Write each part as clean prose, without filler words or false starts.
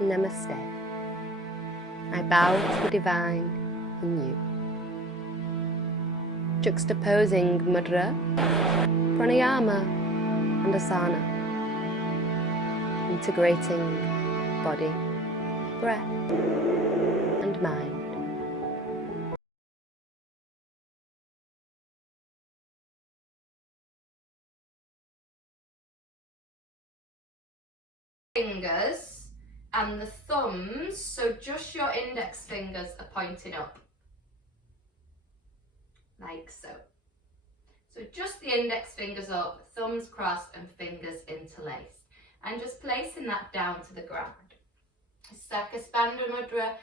Namaste. I bow to the divine in you. Juxtaposing mudra, pranayama and asana. Integrating body, breath and mind. Fingers and the thumbs, so just your index fingers are pointing up, like so. So just the index fingers up, thumbs crossed and fingers interlaced, and just placing that down to the ground. Sakaspanda mudra,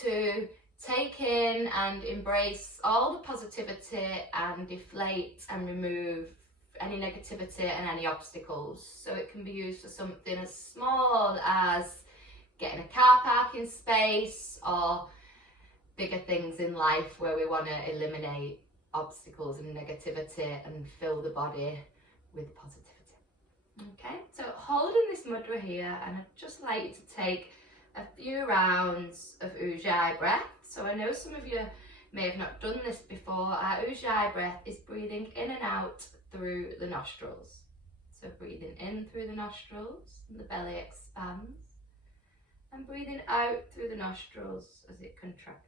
to take in and embrace all the positivity and deflate and remove any negativity and any obstacles. So it can be used for something as small as getting a car parking space, or bigger things in life where we want to eliminate obstacles and negativity and fill the body with positivity. Okay, so holding this mudra here, and I'd just like you to take a few rounds of Ujjayi breath. So I know some of you may have not done this before. Our Ujjayi breath is breathing in and out through the nostrils. So breathing in through the nostrils and the belly expands, and breathing out through the nostrils as it contracts.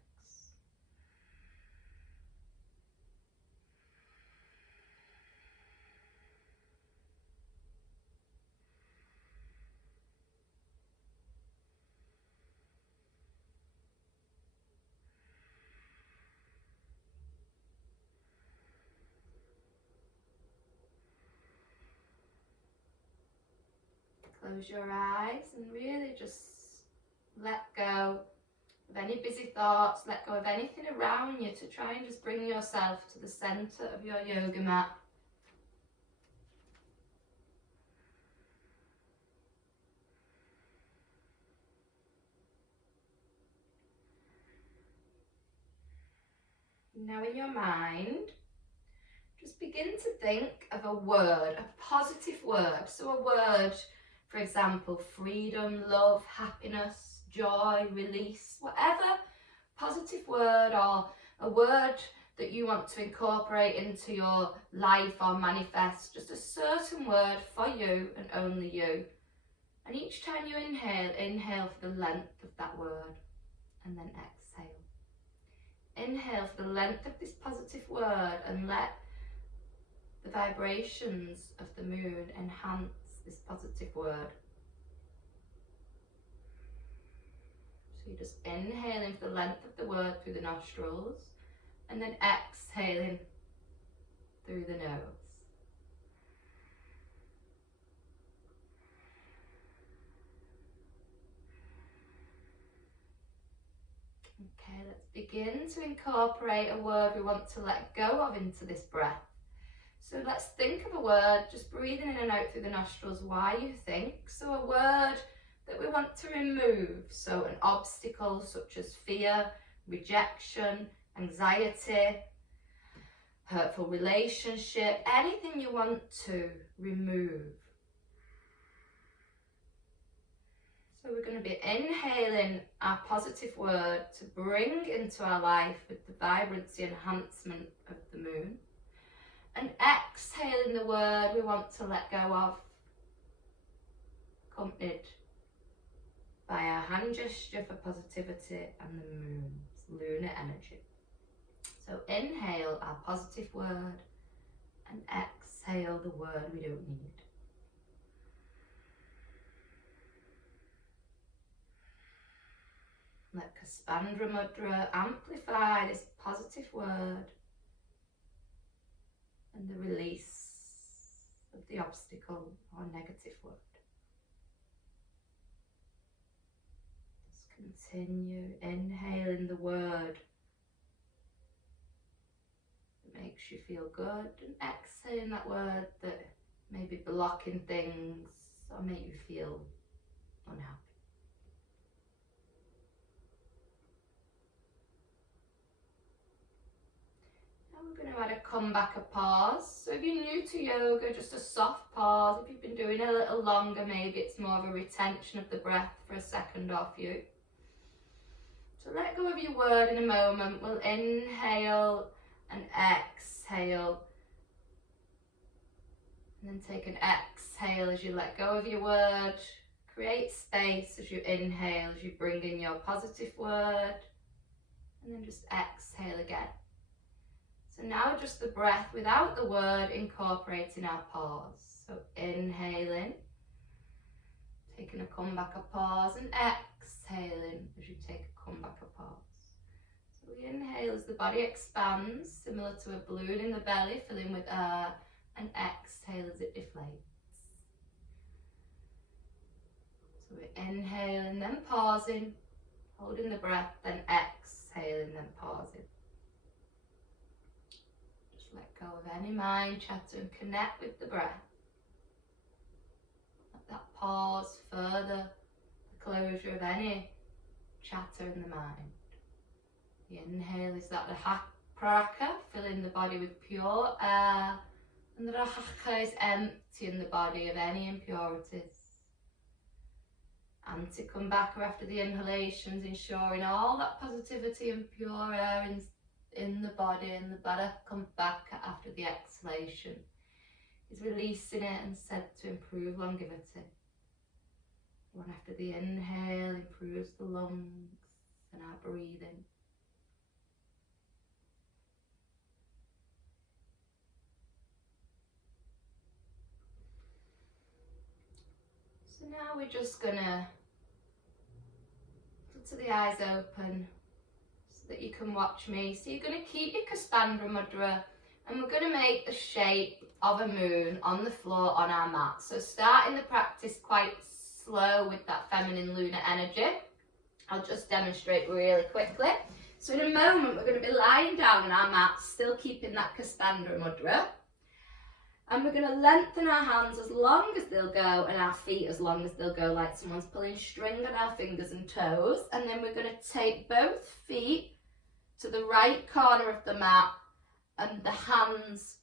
Close your eyes and really just let go of any busy thoughts, let go of anything around you, to try and just bring yourself to the center of your yoga mat. Now in your mind, just begin to think of a word, a positive word. So a word, for example, freedom, love, happiness, joy, release, whatever positive word or a word that you want to incorporate into your life or manifest, just a certain word for you and only you. And each time you inhale, inhale for the length of that word, and then exhale. Inhale for the length of this positive word, and let the vibrations of the moon enhance this positive word. So you're just inhaling for the length of the word through the nostrils, and then exhaling through the nose. Okay, let's begin to incorporate a word we want to let go of into this breath. So let's think of a word, just breathing in and out through the nostrils while you think. So a word that we want to remove. So an obstacle such as fear, rejection, anxiety, hurtful relationship, anything you want to remove. So we're going to be inhaling our positive word to bring into our life with the vibrancy enhancement of the moon, and exhaling the word we want to let go of, accompanied by our hand gesture for positivity and the moon's lunar energy. So inhale our positive word and exhale the word we don't need. Let Kaspandra Mudra amplify this positive word and the release of the obstacle or negative word. Just continue inhaling the word that makes you feel good, and exhaling that word that may be blocking things or make you feel unhappy. We're going to add a comeback, a pause. So if you're new to yoga, just a soft pause. If you've been doing going a little longer, maybe it's more of a retention of the breath for a second or few. So let go of your word in a moment. We'll inhale and exhale. And then take an exhale as you let go of your word. Create space as you inhale, as you bring in your positive word. And then just exhale again. So now just the breath without the word, incorporating our pause. So inhaling, taking a comeback, a pause, and exhaling as you take a comeback, a pause. So we inhale as the body expands, similar to a balloon in the belly, filling with air, and exhale as it deflates. So we're inhaling, then pausing, holding the breath, then exhaling, then pausing. Just let go of any mind chatter and connect with the breath. Let that pause further the closure of any chatter in the mind. The inhale is that praka, filling the body with pure air, and the rahaka is emptying the body of any impurities. Anti-kumbhaka after the inhalations, ensuring all that positivity and pure air in the body, and the bada kumbhaka after the exhalation is releasing it and said to improve longevity. One after the inhale improves the lungs and our breathing. So now we're just gonna put the eyes open so that you can watch me. So you're gonna keep your Kaspandra Mudra, and we're gonna make the shape of a moon on the floor on our mat. So starting the practice quite slow with that feminine lunar energy. I'll just demonstrate really quickly. So in a moment we're going to be lying down on our mat, still keeping that Kaspandra Mudra. And we're going to lengthen our hands as long as they'll go and our feet as long as they'll go, like someone's pulling string on our fingers and toes. And then we're going to take both feet to the right corner of the mat and the hands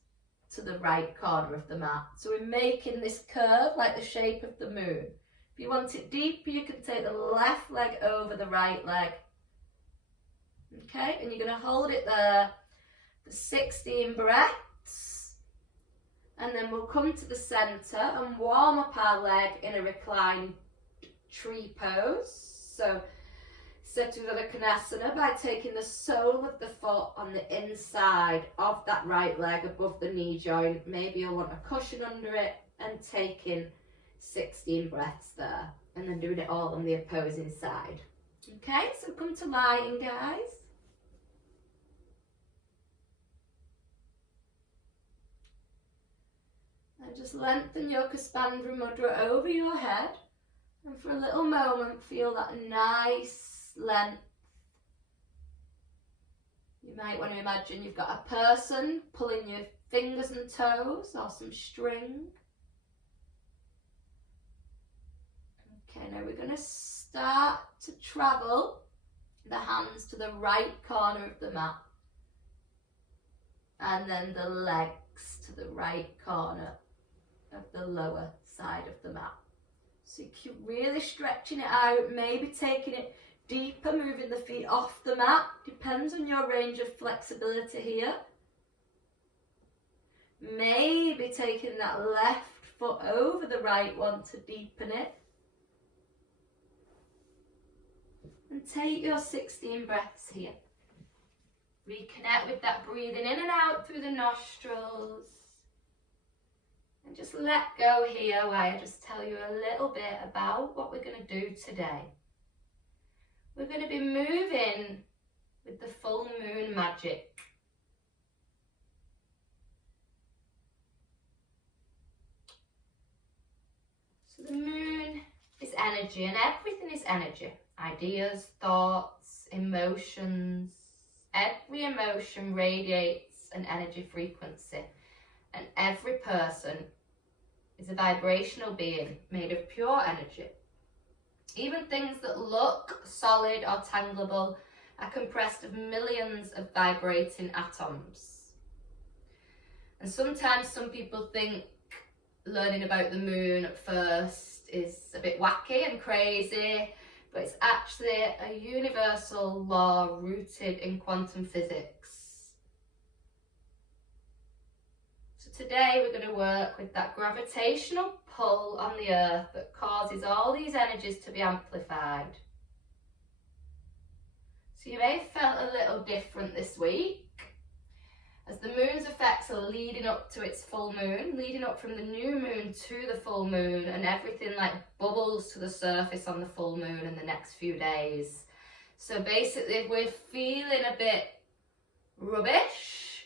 to the right corner of the mat. So we're making this curve like the shape of the moon. If you want it deeper, you can take the left leg over the right leg. Okay, and you're going to hold it there for 16 breaths. And then we'll come to the centre and warm up our leg in a reclined tree pose. So Setuvala Konasana, by taking the sole of the foot on the inside of that right leg above the knee joint. Maybe you'll want a cushion under it, and taking 16 breaths there. And then doing it all on the opposing side. Okay, so come to lying, guys. And just lengthen your Kaspandra Mudra over your head. And for a little moment, feel that nice length. You might want to imagine you've got a person pulling your fingers and toes, or some string. Okay, now we're going to start to travel the hands to the right corner of the mat. And then the legs to the right corner of the lower side of the mat. So you keep really stretching it out, maybe taking it deeper, moving the feet off the mat. Depends on your range of flexibility here. Maybe taking that left foot over the right one to deepen it. And take your 16 breaths here. Reconnect with that breathing in and out through the nostrils. And just let go here while I just tell you a little bit about what we're going to do today. We're going to be moving with the full moon magic. So the moon is energy, and everything is energy. Ideas, thoughts, emotions. Every emotion radiates an energy frequency, and every person is a vibrational being made of pure energy. Even things that look solid or tangible are compressed of millions of vibrating atoms. And sometimes some people think learning about the moon at first is a bit wacky and crazy, but it's actually a universal law rooted in quantum physics. So today we're going to work with that gravitational pull on the Earth that causes all these energies to be amplified. So you may have felt a little different this week, as the moon's effects are leading up to its full moon, leading up from the new moon to the full moon, and everything like bubbles to the surface on the full moon in the next few days. So basically, if we're feeling a bit rubbish,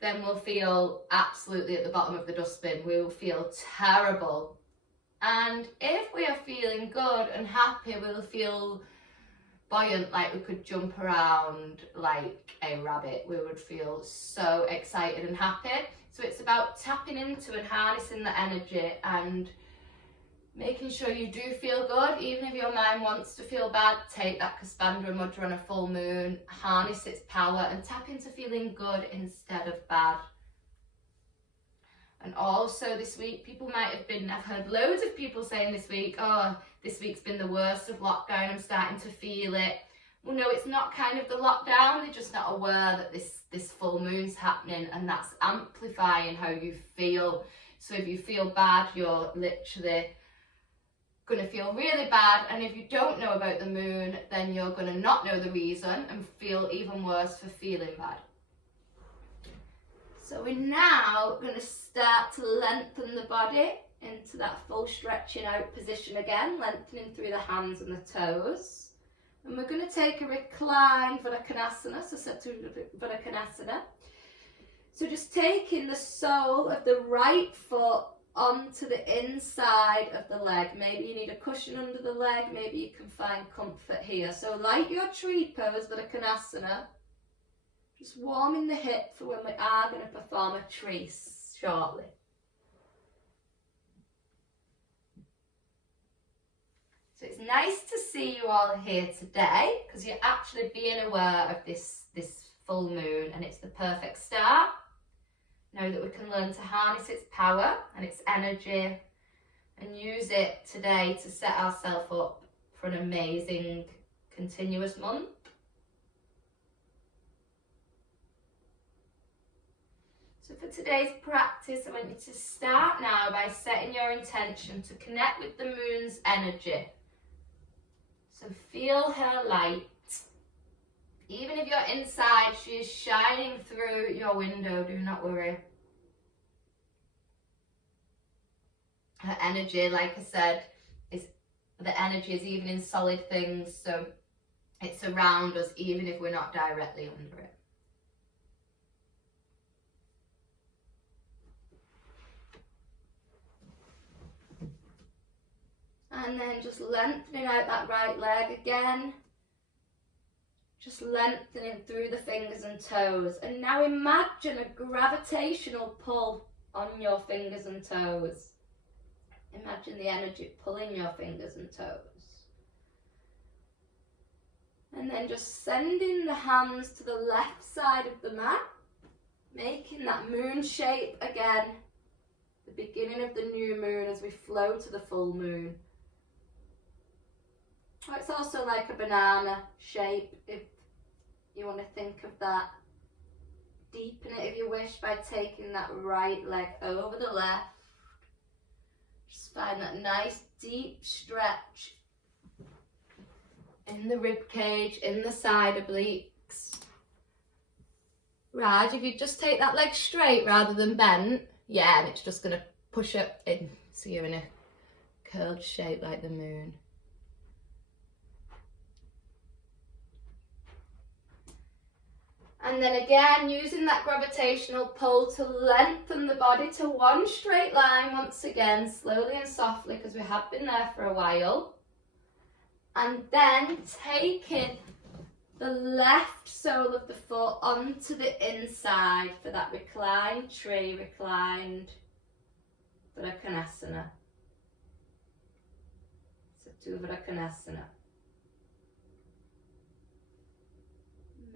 then we'll feel absolutely at the bottom of the dustbin. We will feel terrible. And if we are feeling good and happy, we'll feel buoyant, like we could jump around like a rabbit. We would feel so excited and happy. So it's about tapping into and harnessing the energy and making sure you do feel good. Even if your mind wants to feel bad, take that Kaspandra mudra on a full moon, harness its power and tap into feeling good instead of bad. And also this week, I've heard loads of people saying this week, oh, this week's been the worst of lockdown, I'm starting to feel it. Well, no, it's not kind of the lockdown, they're just not aware that this full moon's happening, and that's amplifying how you feel. So if you feel bad, you're literally going to feel really bad, and if you don't know about the moon, then you're going to not know the reason and feel even worse for feeling bad. So we're now going to start to lengthen the body into that full stretching out position again, lengthening through the hands and the toes. And we're going to take a recline Varakanasana, so Sattva Varakanasana. So just taking the sole of the right foot onto the inside of the leg. Maybe you need a cushion under the leg, maybe you can find comfort here. So like your tree pose Varakanasana, just warming the hip for when we are going to perform a tree shortly. So it's nice to see you all here today because you're actually being aware of this full moon, and it's the perfect start. Now that we can learn to harness its power and its energy and use it today to set ourselves up for an amazing continuous month. So for today's practice, I want you to start now by setting your intention to connect with the moon's energy. So feel her light. Even if you're inside, she is shining through your window, do not worry. Her energy, like I said, the energy is even in solid things, so it's around us even if we're not directly under it. And then just lengthening out that right leg again. Just lengthening through the fingers and toes. And now imagine a gravitational pull on your fingers and toes. Imagine the energy pulling your fingers and toes. And then just sending the hands to the left side of the mat, making that moon shape again. The beginning of the new moon as we flow to the full moon. Oh, it's also like a banana shape if you want to think of that. Deepen it if you wish by taking that right leg over the left. Just find that nice deep stretch in the rib cage, in the side obliques. Raj, if you just take that leg straight rather than bent, yeah, and it's just going to push up in so you're in a curled shape like the moon. And then again, using that gravitational pull to lengthen the body to one straight line once again, slowly and softly, because we have been there for a while. And then taking the left sole of the foot onto the inside for that reclined tree, reclined Varakanasana. Sattva Varakanasana.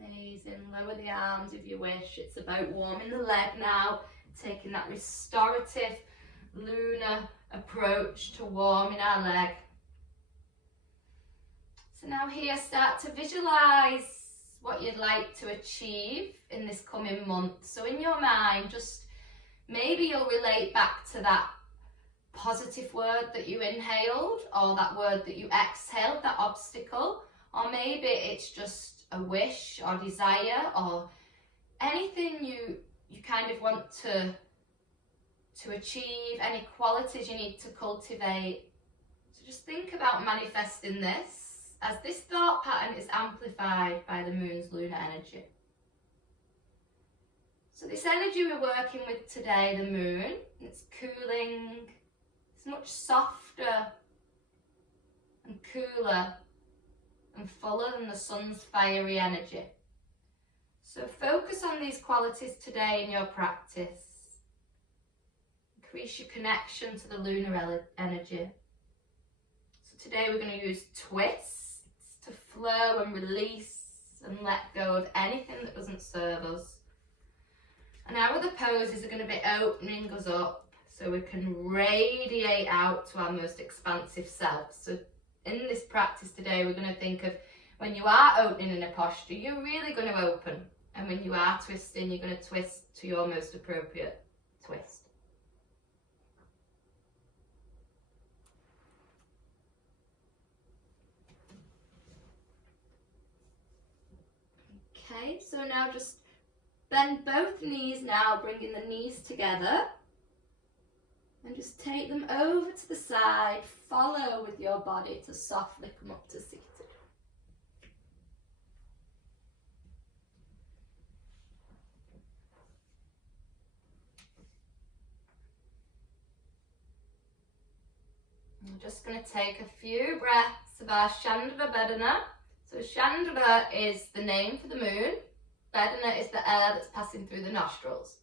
Amazing. Lower the arms if you wish. It's about warming the leg now, taking that restorative lunar approach to warming our leg. So now here, start to visualize what you'd like to achieve in this coming month. So in your mind, just maybe you'll relate back to that positive word that you inhaled, or that word that you exhaled, that obstacle, or maybe it's just a wish or desire, or anything you kind of want to achieve, any qualities you need to cultivate. So just think about manifesting this, as this thought pattern is amplified by the moon's lunar energy. So this energy we're working with today, the moon, it's cooling, it's much softer and cooler and fuller than the sun's fiery energy. So focus on these qualities today in your practice. Increase your connection to the lunar energy. So today we're going to use twists to flow and release and let go of anything that doesn't serve us. And our other poses are going to be opening us up so we can radiate out to our most expansive self. So in this practice today, we're going to think of when you are opening in a posture, you're really going to open. And when you are twisting, you're going to twist to your most appropriate twist. Okay, so now just bend both knees now, bringing the knees together. And just take them over to the side. Follow with your body to softly come up to seated. I'm just going to take a few breaths of our Chandra Vedana. So Chandra is the name for the moon. Vedana is the air that's passing through the nostrils.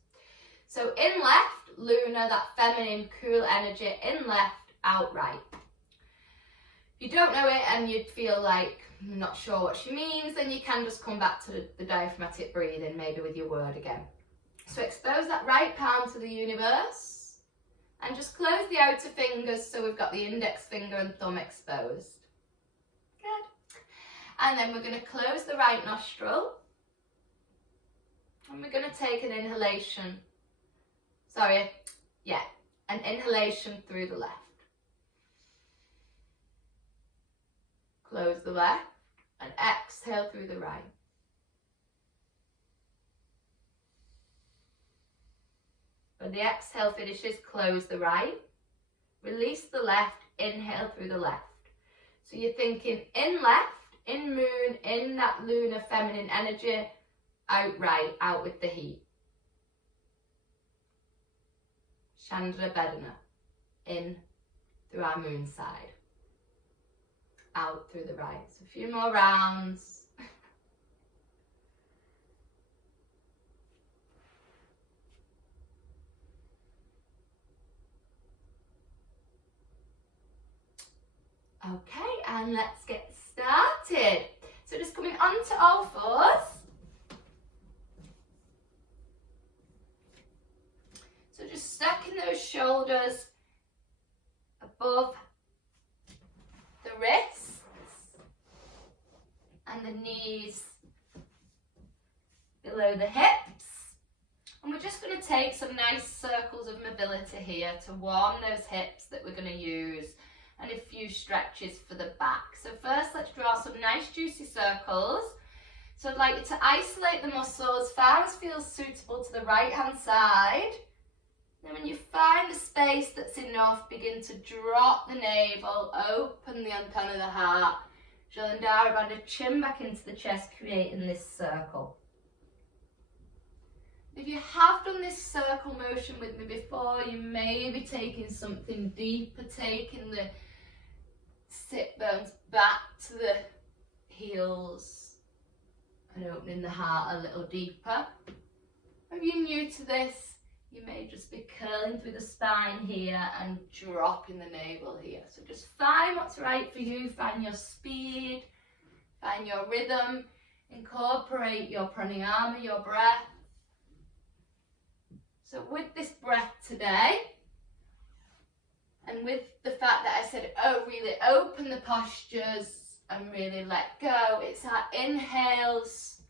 So in left, lunar, that feminine, cool energy. In left, out right. If you don't know it and you feel like I'm not sure what she means, then you can just come back to the diaphragmatic breathing, maybe with your word again. So expose that right palm to the universe and just close the outer fingers so we've got the index finger and thumb exposed. Good. And then we're going to close the right nostril and we're going to take an inhalation. An inhalation through the left. Close the left and exhale through the right. When the exhale finishes, close the right, release the left, inhale through the left. So you're thinking in left, in moon, in that lunar feminine energy, out right, out with the heat. Chandra Vedana, in through our moon side, out through the right. So a few more rounds. Okay, and let's get started. So just coming onto all fours. So just stacking those shoulders above the wrists and the knees below the hips. And we're just going to take some nice circles of mobility here to warm those hips that we're going to use, and a few stretches for the back. So first, let's draw some nice juicy circles. So I'd like you to isolate the muscle as far as feels suitable to the right hand side. Then when you find the space that's enough, begin to drop the navel, open the antenna of the heart, Jalandhara Bandha, chin back into the chest, creating this circle. If you have done this circle motion with me before, you may be taking something deeper, taking the sit bones back to the heels and opening the heart a little deeper. If you're new to this, you may just be curling through the spine here and dropping the navel here. So just find what's right for you, find your speed, find your rhythm, incorporate your pranayama, your breath. So with this breath today, And with the fact that I said, oh, really open the postures and really let go, it's our inhales,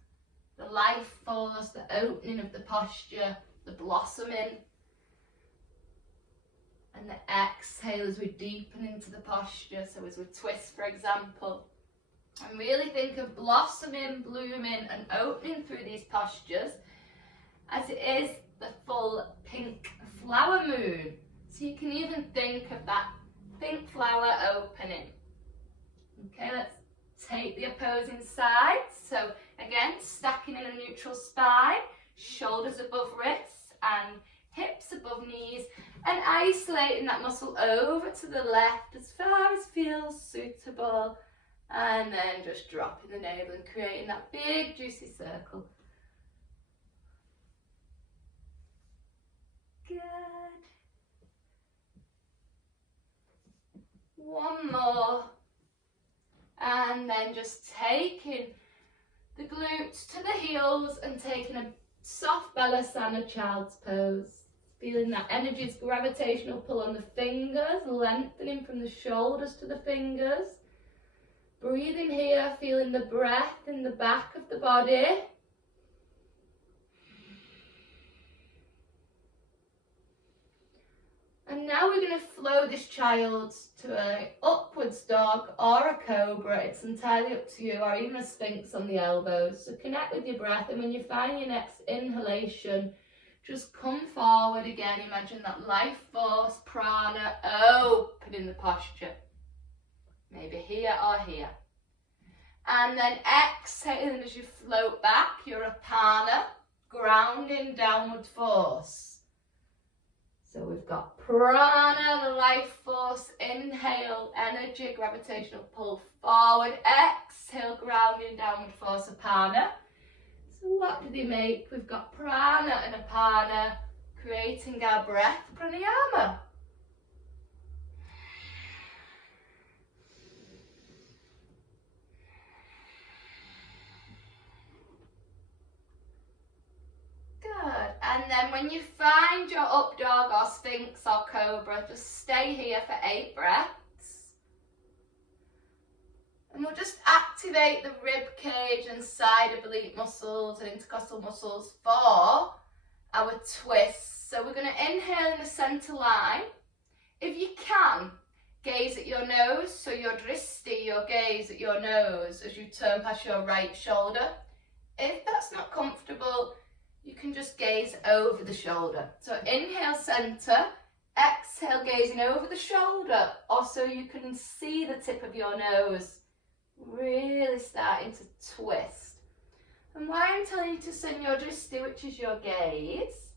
the life force, the opening of the posture, the blossoming. And the exhale as we deepen into the posture, so as we twist, for example. And really think of blossoming, blooming and opening through these postures as it is the full pink flower moon. So you can even think of that pink flower opening. Okay, let's take the opposing side. So again, stacking in a neutral spine, shoulders above wrists and hips above knees, and isolating that muscle over to the left as far as feels suitable, and then just dropping the navel and creating that big juicy circle. Good. One more, and then just taking the glutes to the heels and taking a soft Balasana child's pose. Feeling that energy's gravitational pull on the fingers, lengthening from the shoulders to the fingers. Breathing here, feeling the breath in the back of the body. And now we're going to flow this child to an upwards dog or a cobra. It's entirely up to you, or even a sphinx on the elbows. So connect with your breath, and when you find your next inhalation, just come forward again. Imagine that life force, prana, opening the posture. Maybe here or here. And then exhaling as you float back, your apana, grounding downward force. So we've got prana, the life force, inhale, energy, gravitational pull forward, exhale, grounding downward force, apana. So what do they make? We've got prana and apana, creating our breath, pranayama. Good. And then when you find your up dog or sphinx or cobra, just stay here for 8 breaths. And we'll just activate the rib cage and side oblique muscles and intercostal muscles for our twists. So we're going to inhale in the center line. If you can, gaze at your nose, so your dristi, your gaze at your nose as you turn past your right shoulder. If that's not comfortable, you can just gaze over the shoulder. So inhale center, exhale gazing over the shoulder, or so you can see the tip of your nose. Really starting to twist. And why I'm telling you to send your dristi, which is your gaze,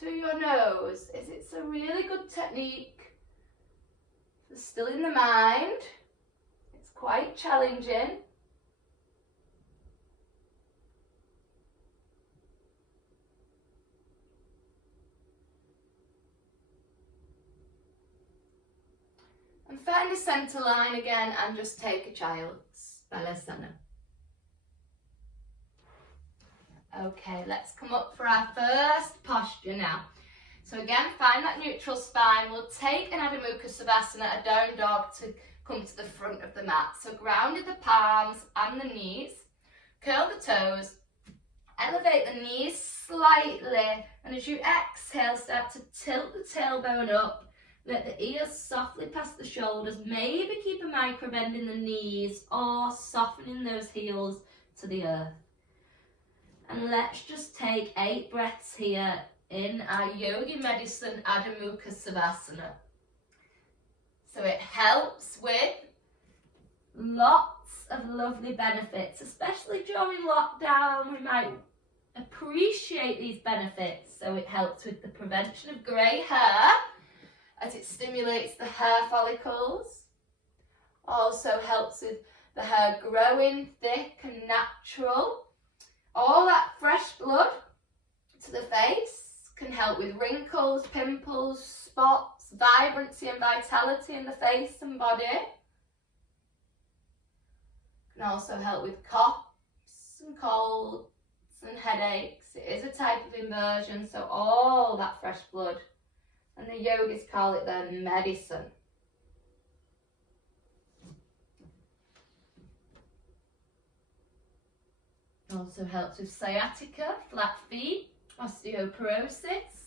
to your nose, is it's a really good technique for stilling the mind. It's quite challenging. And find the center line again and just take a child's Balasana. Okay, let's come up for our first posture now. So again, find that neutral spine. We'll take an Adho Mukha Savasana, a down dog, to come to the front of the mat. So grounded the palms and the knees, curl the toes, elevate the knees slightly, and as you exhale, start to tilt the tailbone up. Let the ears softly past the shoulders, maybe keep a micro bend in the knees or softening those heels to the earth. And let's just take 8 breaths here in our Yogi Medicine Adho Mukha Savasana. So it helps with lots of lovely benefits, especially during lockdown. We might appreciate these benefits. So it helps with the prevention of grey hair, as it stimulates the hair follicles. Also helps with the hair growing thick and natural. All that fresh blood to the face can help with wrinkles, pimples, spots, vibrancy and vitality in the face and body. Can also help with coughs and colds and headaches. It is a type of inversion, so all that fresh blood And the yogis call it their medicine. Also helps with sciatica, flat feet, osteoporosis.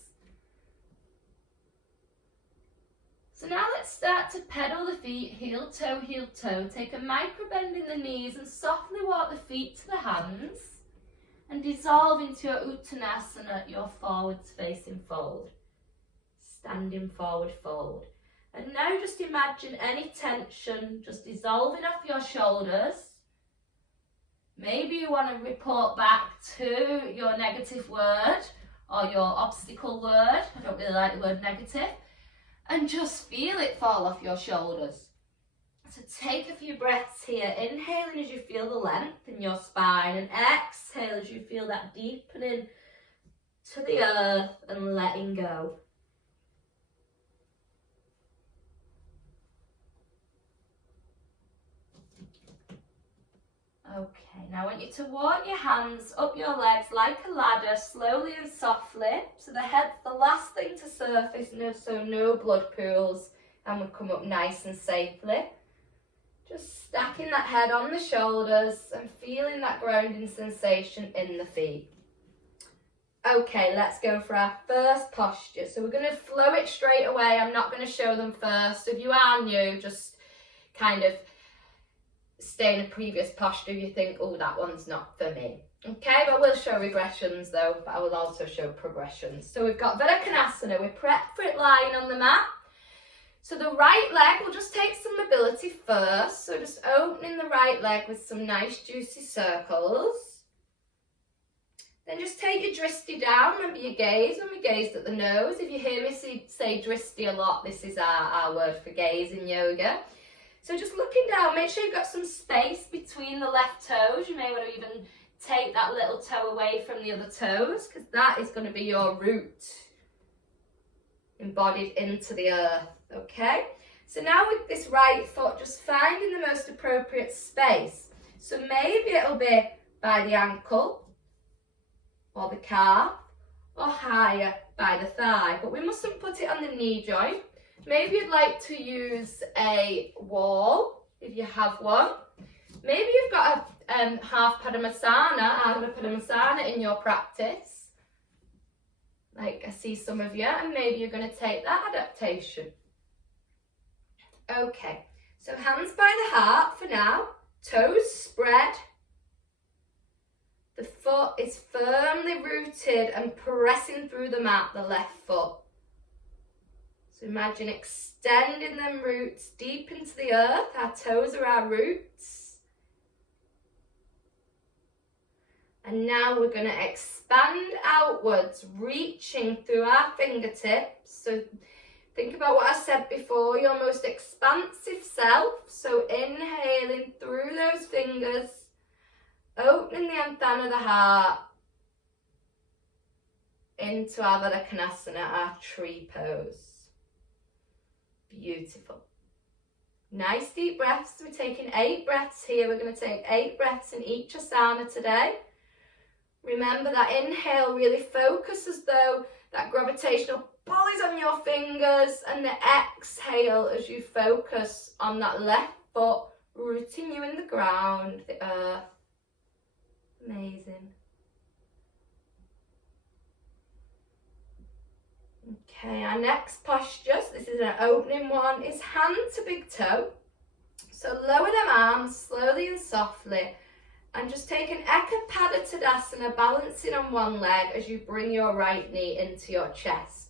So now let's start to pedal the feet, heel toe, take a micro bend in the knees and softly walk the feet to the hands and dissolve into your Uttanasana, your forwards facing fold. Standing forward fold. And now just imagine any tension just dissolving off your shoulders. Maybe you want to report back to your negative word or your obstacle word. I don't really like the word negative. And just feel it fall off your shoulders. So take a few breaths here, inhaling as you feel the length in your spine and exhale as you feel that deepening to the earth and letting go. Okay, now I want you to walk your hands up your legs like a ladder, slowly and softly. So the head's the last thing to surface, so no blood pools, and we come up nice and safely. Just stacking that head on the shoulders and feeling that grounding sensation in the feet. Okay, let's go for our first posture. So we're going to flow it straight away. I'm not going to show them first. So if you are new, just kind of stay in a previous posture if you think, oh, that one's not for me. Okay, but we'll show regressions though, but I will also show progressions. So we've got Virabhadrasana. We're prepped for it lying on the mat. So the right leg will just take some mobility first. So just opening the right leg with some nice juicy circles. Then just take your dristi down. Remember your gaze when we gazed at the nose. If you hear me say dristi a lot, this is our word for gaze in yoga. So just looking down, make sure you've got some space between the left toes. You may want to even take that little toe away from the other toes, because that is going to be your root embodied into the earth, okay? So now with this right foot, just finding the most appropriate space. So maybe it'll be by the ankle, or the calf, or higher by the thigh, but we mustn't put it on the knee joint. Maybe you'd like to use a wall, if you have one. Maybe you've got a half Padmasana in your practice. Like I see some of you, and maybe you're going to take that adaptation. Okay, so hands by the heart for now, toes spread. The foot is firmly rooted and pressing through the mat, the left foot. So imagine extending them roots deep into the earth. Our toes are our roots. And now we're going to expand outwards, reaching through our fingertips. So think about what I said before, your most expansive self. So inhaling through those fingers, opening the antenna of the heart into our Virabhadrasana, our tree pose. Beautiful. Nice deep breaths. We're taking 8 breaths here. We're going to take 8 breaths in each asana today. Remember that inhale really focuses though, that gravitational pull is on your fingers, and the exhale as you focus on that left foot, rooting you in the ground, the earth. Amazing. Okay, our next posture, so this is an opening one, is hand to big toe. So lower them arms slowly and softly, and just take an Ekapada Tadasana, balancing on one leg as you bring your right knee into your chest.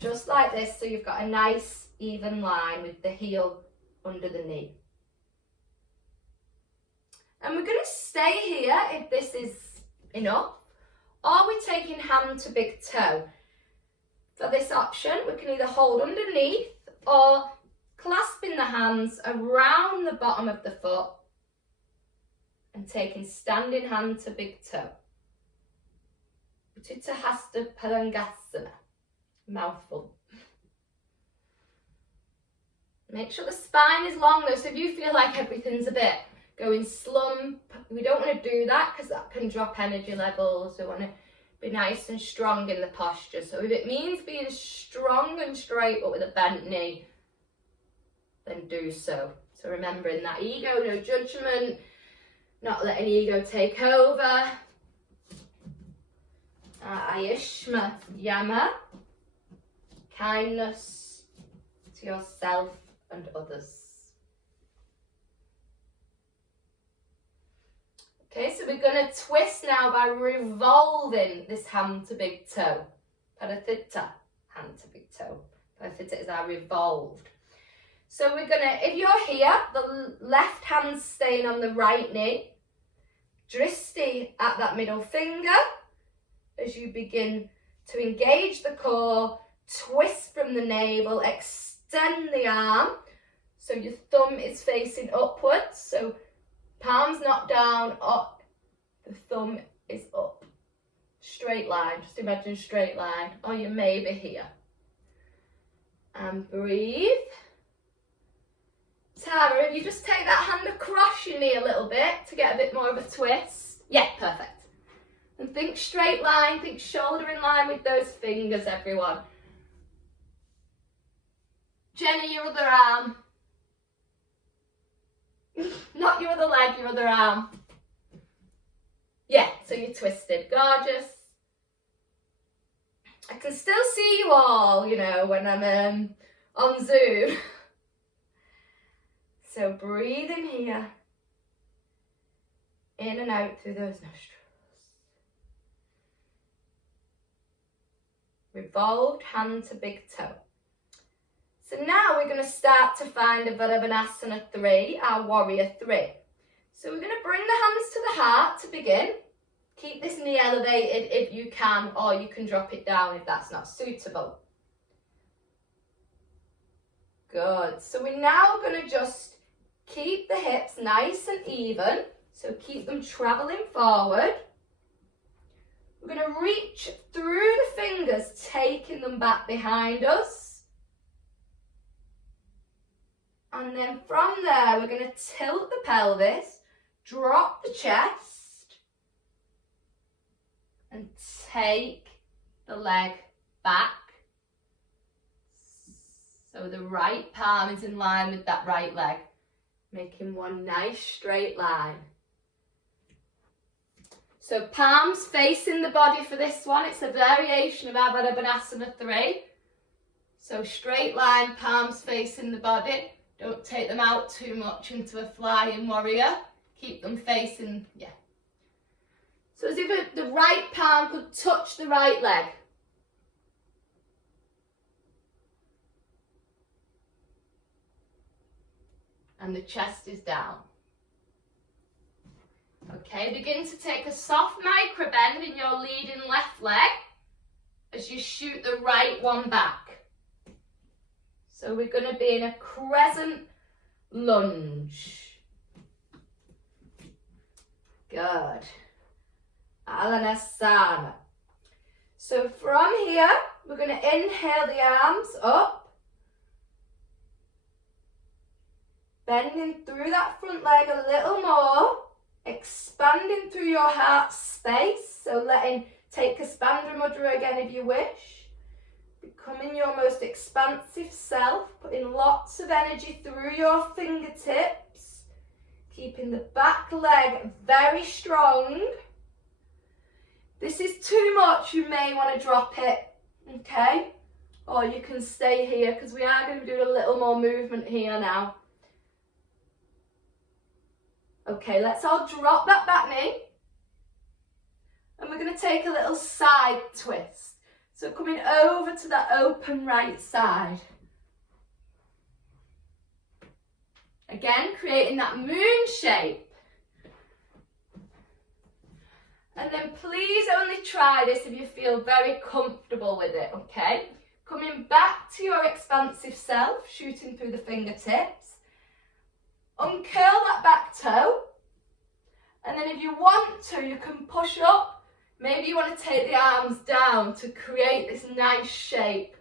Just like this, so you've got a nice even line with the heel under the knee. And we're going to stay here if this is enough, or we're taking hand to big toe. For this option, we can either hold underneath or clasping the hands around the bottom of the foot and taking standing hand to big toe. Uttita Hasta Padangasana. Mouthful. Make sure the spine is long though, so if you feel like everything's a bit going slump, we don't want to do that because that can drop energy levels. We want to be nice and strong in the posture. So if it means being strong and straight but with a bent knee, then do so. So remembering that ego, no judgment, not letting ego take over. Ayishma Yama, kindness to yourself and others. Okay, so we're going to twist now by revolving this hand to big toe. Parathitta, hand to big toe. Parathitta is our revolved. So we're going to, if you're here, the left hand's staying on the right knee. Dristi at that middle finger as you begin to engage the core, twist from the navel, extend the arm. So your thumb is facing upwards. So palms not down, up, the thumb is up. Straight line, just imagine straight line, or you may be here. And breathe. Tara, if you just take that hand across your knee a little bit to get a bit more of a twist. Yeah, perfect. And think straight line, think shoulder in line with those fingers, everyone. Jenny, your other arm. Not your other leg, your other arm. Yeah, so you're twisted. Gorgeous. I can still see you all, you know, when I'm on Zoom. So breathe in here. In and out through those nostrils. Revolved hand to big toe. So now we're going to start to find a Virabhanasana 3, our warrior 3. So we're going to bring the hands to the heart to begin. Keep this knee elevated if you can, or you can drop it down if that's not suitable. Good. So we're now going to just keep the hips nice and even. So keep them traveling forward. We're going to reach through the fingers, taking them back behind us. And then from there, we're going to tilt the pelvis, drop the chest, and take the leg back. So the right palm is in line with that right leg, making one nice straight line. So palms facing the body for this one. It's a variation of our Virabhanasana 3. So straight line, palms facing the body. Don't take them out too much into a flying warrior. Keep them facing, yeah. So as if the right palm could touch the right leg. And the chest is down. Okay, begin to take a soft micro bend in your leading left leg as you shoot the right one back. So we're going to be in a crescent lunge. Good. Alanasana. So from here, we're going to inhale the arms up. Bending through that front leg a little more. Expanding through your heart space. So take Kaspandra Mudra again if you wish. Becoming your most expansive self, putting lots of energy through your fingertips, keeping the back leg very strong. This is too much, you may want to drop it, okay? Or you can stay here because we are going to do a little more movement here now. Okay, let's all drop that back knee. And we're going to take a little side twist. So coming over to that open right side. Again, creating that moon shape. And then please only try this if you feel very comfortable with it, okay? Coming back to your expansive self, shooting through the fingertips. Uncurl that back toe. And then if you want to, you can push up. Maybe you want to take the arms down to create this nice shape,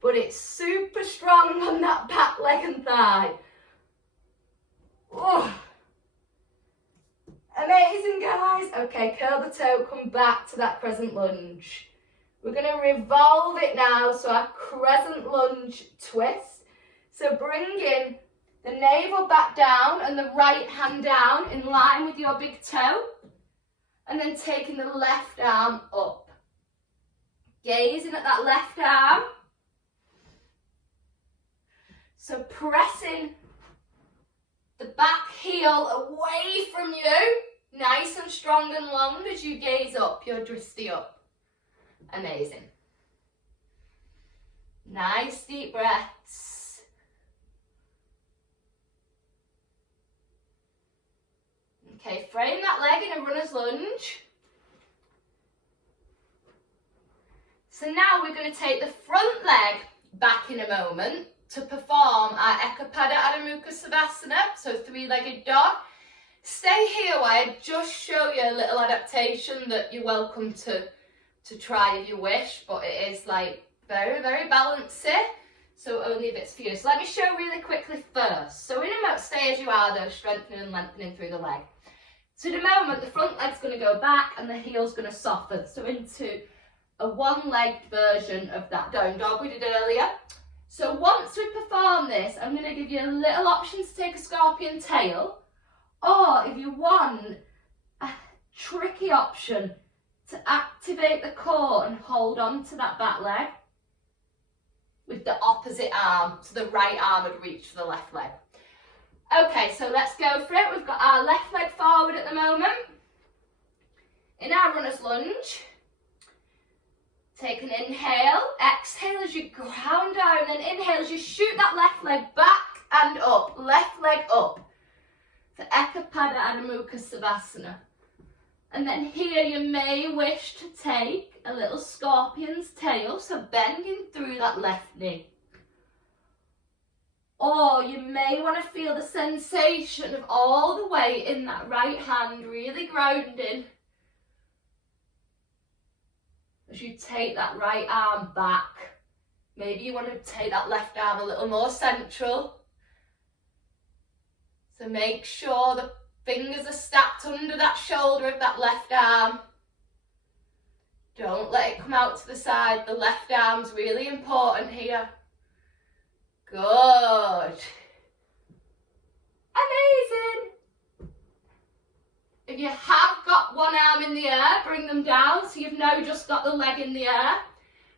but it's super strong on that back leg and thigh. Oh. Amazing, guys. Okay, curl the toe, come back to that crescent lunge. We're going to revolve it now, so our crescent lunge twist. So bringing the navel back down and the right hand down in line with your big toe. And then taking the left arm up. Gazing at that left arm. So pressing the back heel away from you. Nice and strong and long as you gaze up, your dristy up. Amazing. Nice deep breaths. Okay, frame that leg in a runner's lunge. So now we're going to take the front leg back in a moment to perform our Ekapada Adho Mukha Savasana, so three-legged dog. Stay here while I just show you a little adaptation that you're welcome to try if you wish, but it is like very, very balancey, so only if it's for you. So let me show really quickly first. So in a moment, stay as you are though, strengthening and lengthening through the leg. So in a moment, the front leg's going to go back and the heel's going to soften, so into a one-legged version of that down dog we did earlier. So once we perform this, I'm going to give you a little option to take a scorpion tail, or if you want a tricky option to activate the core and hold on to that back leg with the opposite arm, so the right arm would reach for the left leg. Okay, so let's go for it. We've got our left leg forward at the moment. In our runner's lunge, take an inhale, exhale as you ground down, then inhale as you shoot that left leg back and up, left leg up, for Ekapada Adho Mukha Savasana. And then here you may wish to take a little scorpion's tail, so bending through that left knee. Or you may want to feel the sensation of all the weight in that right hand, really grounding as you take that right arm back. Maybe you want to take that left arm a little more central. So make sure the fingers are stacked under that shoulder of that left arm. Don't let it come out to the side. The left arm's really important here. Good. Amazing. If you have got one arm in the air, bring them down so you've now just got the leg in the air.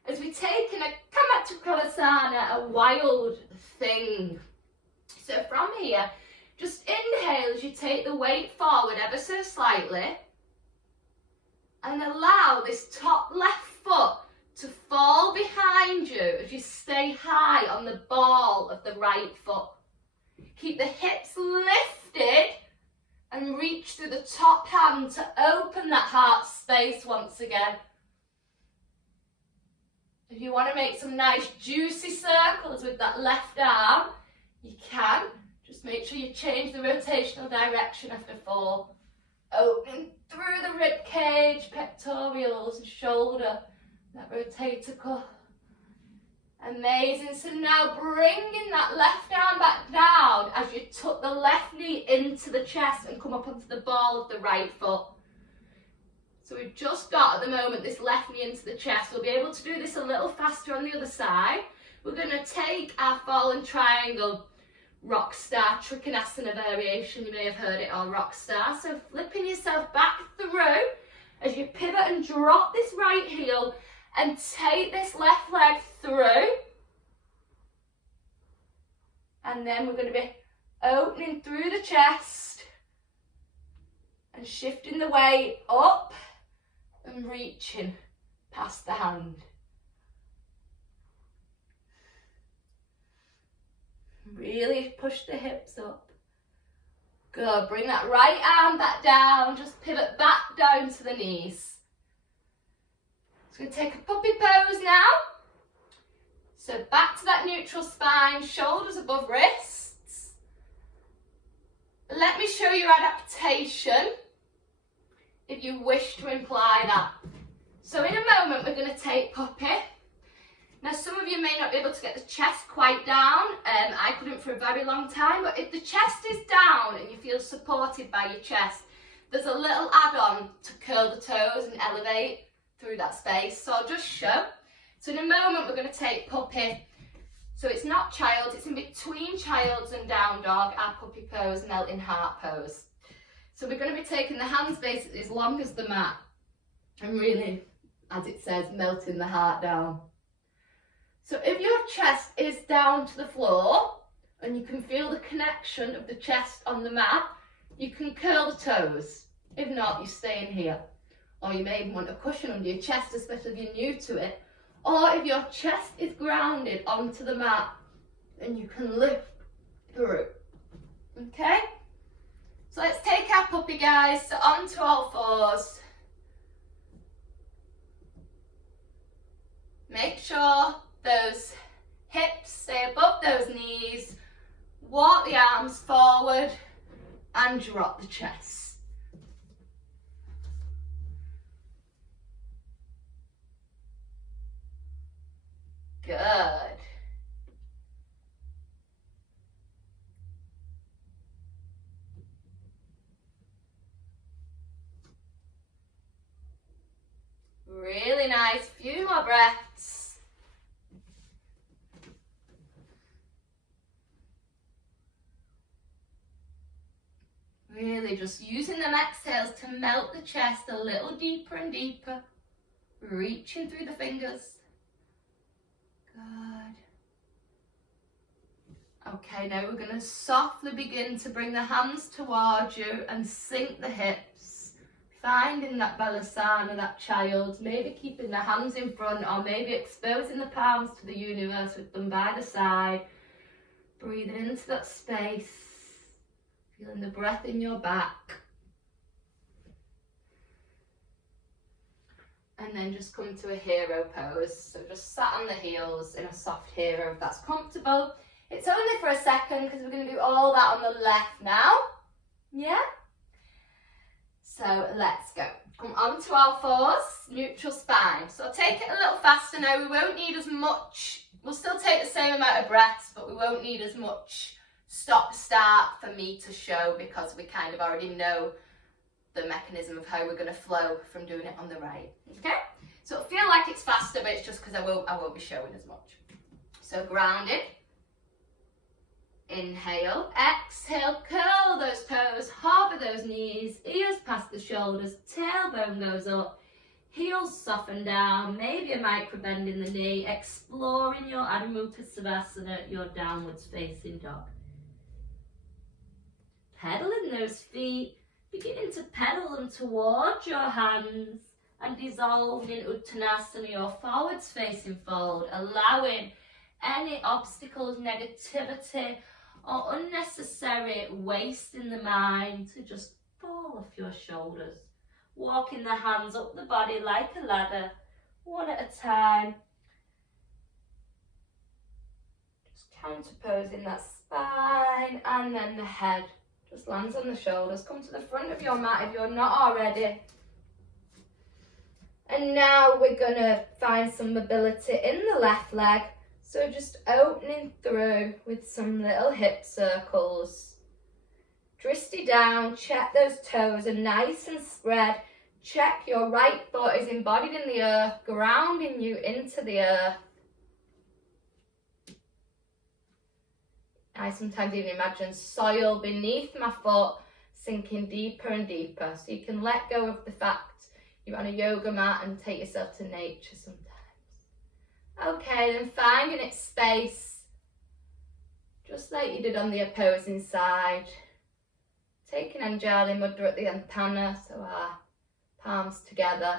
As we take in a Kamatsukalasana, a wild thing. So from here, just inhale as you take the weight forward ever so slightly. And allow this top left foot to fall behind you as you stay high on the ball of the right foot. Keep the hips lifted and reach through the top hand to open that heart space once again. If you want to make some nice juicy circles with that left arm, you can. Just make sure you change the rotational direction after 4. Opening through the rib cage, pectorials and shoulder, that rotator cuff. Amazing. So now bringing that left arm back down as you tuck the left knee into the chest and come up onto the ball of the right foot. So we've just got at the moment this left knee into the chest. We'll be able to do this a little faster on the other side. We're going to take our fallen triangle rock star trikonasana variation. You may have heard it all, rock star. So flipping yourself back through as you pivot and drop this right heel and take this left leg through. And then we're going to be opening through the chest and shifting the weight up and reaching past the hand. Really push the hips up. Good. Bring that right arm back down. Just pivot back down to the knees. So we're going to take a puppy pose now. So back to that neutral spine, shoulders above wrists. Let me show you adaptation if you wish to imply that. So in a moment we're going to take puppy. Now some of you may not be able to get the chest quite down, I couldn't for a very long time, but if the chest is down and you feel supported by your chest, there's a little add-on to curl the toes and elevate through that space. So I'll just show. So in a moment we're going to take puppy. So it's not child, it's in between child's and down dog, our puppy pose, melting heart pose. So we're going to be taking the hands basically as long as the mat and really, as it says, melting the heart down. So if your chest is down to the floor and you can feel the connection of the chest on the mat, you can curl the toes. If not, you stay in here. Or you may even want a cushion under your chest, especially if you're new to it. Or if your chest is grounded onto the mat, then you can lift through. Okay? So let's take our puppy, guys. So onto all fours. Make sure those hips stay above those knees. Walk the arms forward and drop the chest. Good. Really nice. Few more breaths. Really just using them exhales to melt the chest a little deeper and deeper. Reaching through the fingers. Good. Okay, now we're going to softly begin to bring the hands towards you and sink the hips. Finding that balasana, that child, maybe keeping the hands in front or maybe exposing the palms to the universe with them by the side. Breathing into that space. Feeling the breath in your back. And then just come to a hero pose. So just sat on the heels in a soft hero if that's comfortable. It's only for a second because we're going to do all that on the left now. Yeah? So let's go. Come on to all fours, neutral spine. So I'll take it a little faster now. We won't need as much. We'll still take the same amount of breaths, but we won't need as much stop-start for me to show because we kind of already know the mechanism of how we're going to flow from doing it on the right. Okay? So it'll feel like it's faster, but it's just because I won't be showing as much. So grounded. Inhale, exhale, curl those toes, hover those knees, ears past the shoulders, tailbone goes up, heels soften down, maybe a micro bend in the knee, exploring your Adho Mukha Savasana, your downwards facing dog. Pedaling those feet, beginning to pedal them towards your hands and dissolving in Uttanasana, your forwards facing fold, allowing any obstacles, negativity, or unnecessary waste in the mind to just fall off your shoulders. Walking the hands up the body like a ladder, one at a time. Just counterposing that spine, and then the head just lands on the shoulders. Come to the front of your mat if you're not already. And now we're going to find some mobility in the left leg. So just opening through with some little hip circles. Dristy down, check those toes are nice and spread. Check your right foot is embodied in the earth, grounding you into the earth. I sometimes even imagine soil beneath my foot sinking deeper and deeper. So you can let go of the fact you're on a yoga mat and take yourself to nature sometimes. Okay, then finding its space, just like you did on the opposing side. Taking Anjali Mudra at the Antana, so our palms together.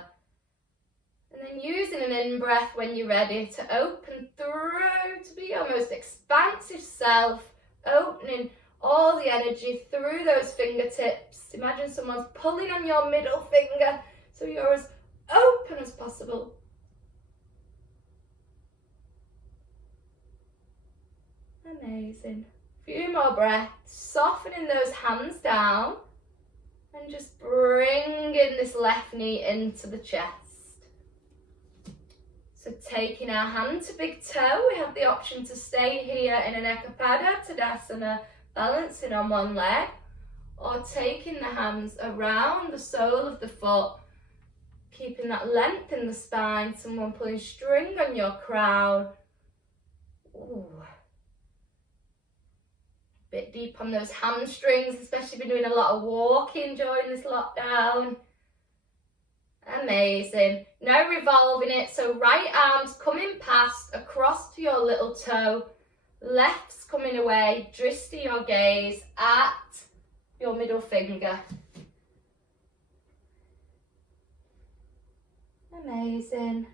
And then using an in-breath when you're ready to open through, to be your most expansive self, opening all the energy through those fingertips. Imagine someone's pulling on your middle finger, so you're as open as possible. Amazing. Few more breaths, softening those hands down and just bringing this left knee into the chest. So taking our hand to big toe, we have the option to stay here in an Ekapada Tadasana, balancing on one leg, or taking the hands around the sole of the foot, keeping that length in the spine, someone pulling string on your crown. Ooh. Bit deep on those hamstrings, especially if you're doing a lot of walking during this lockdown. Amazing. Now revolving it, so right arm's coming past, across to your little toe, left's coming away, drifting your gaze at your middle finger. Amazing.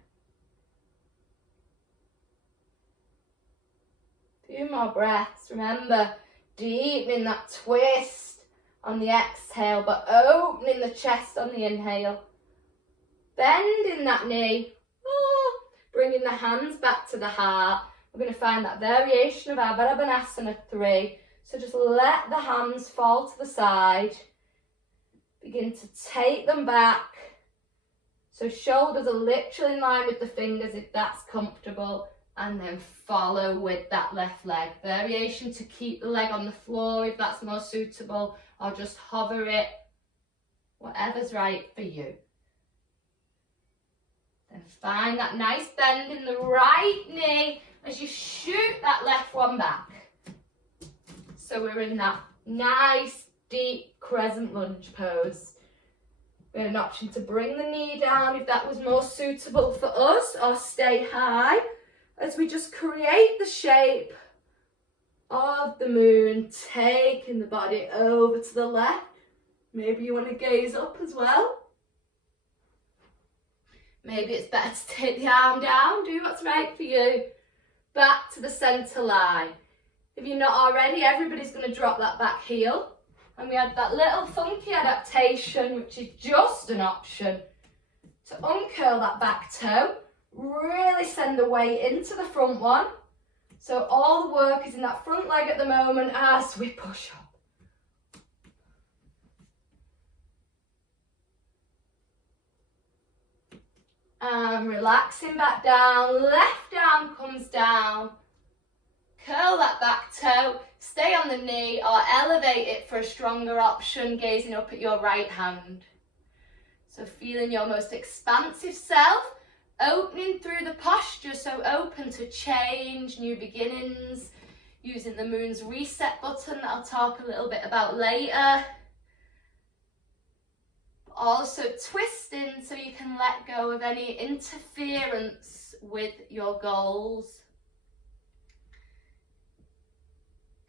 Few more breaths. Remember, deepening that twist on the exhale, but opening the chest on the inhale. Bending that knee, bringing the hands back to the heart. We're going to find that variation of our Virabhanasana 3. So just let the hands fall to the side. Begin to take them back. So shoulders are literally in line with the fingers if that's comfortable. And then follow with that left leg. Variation to keep the leg on the floor if that's more suitable, or just hover it, whatever's right for you. Then find that nice bend in the right knee as you shoot that left one back. So we're in that nice deep crescent lunge pose. We had an option to bring the knee down if that was more suitable for us, or stay high as we just create the shape of the moon, taking the body over to the left. Maybe you want to gaze up as well. Maybe it's better to take the arm down, do what's right for you. Back to the centre line. If you're not already, everybody's going to drop that back heel. And we had that little funky adaptation, which is just an option, to uncurl that back toe. Really send the weight into the front one. So all the work is in that front leg at the moment as we push up. And relaxing back down, left arm comes down. Curl that back toe, stay on the knee or elevate it for a stronger option, gazing up at your right hand. So feeling your most expansive self, opening through the posture, so open to change, new beginnings, using the moon's reset button that I'll talk a little bit about later. Also twisting so you can let go of any interference with your goals.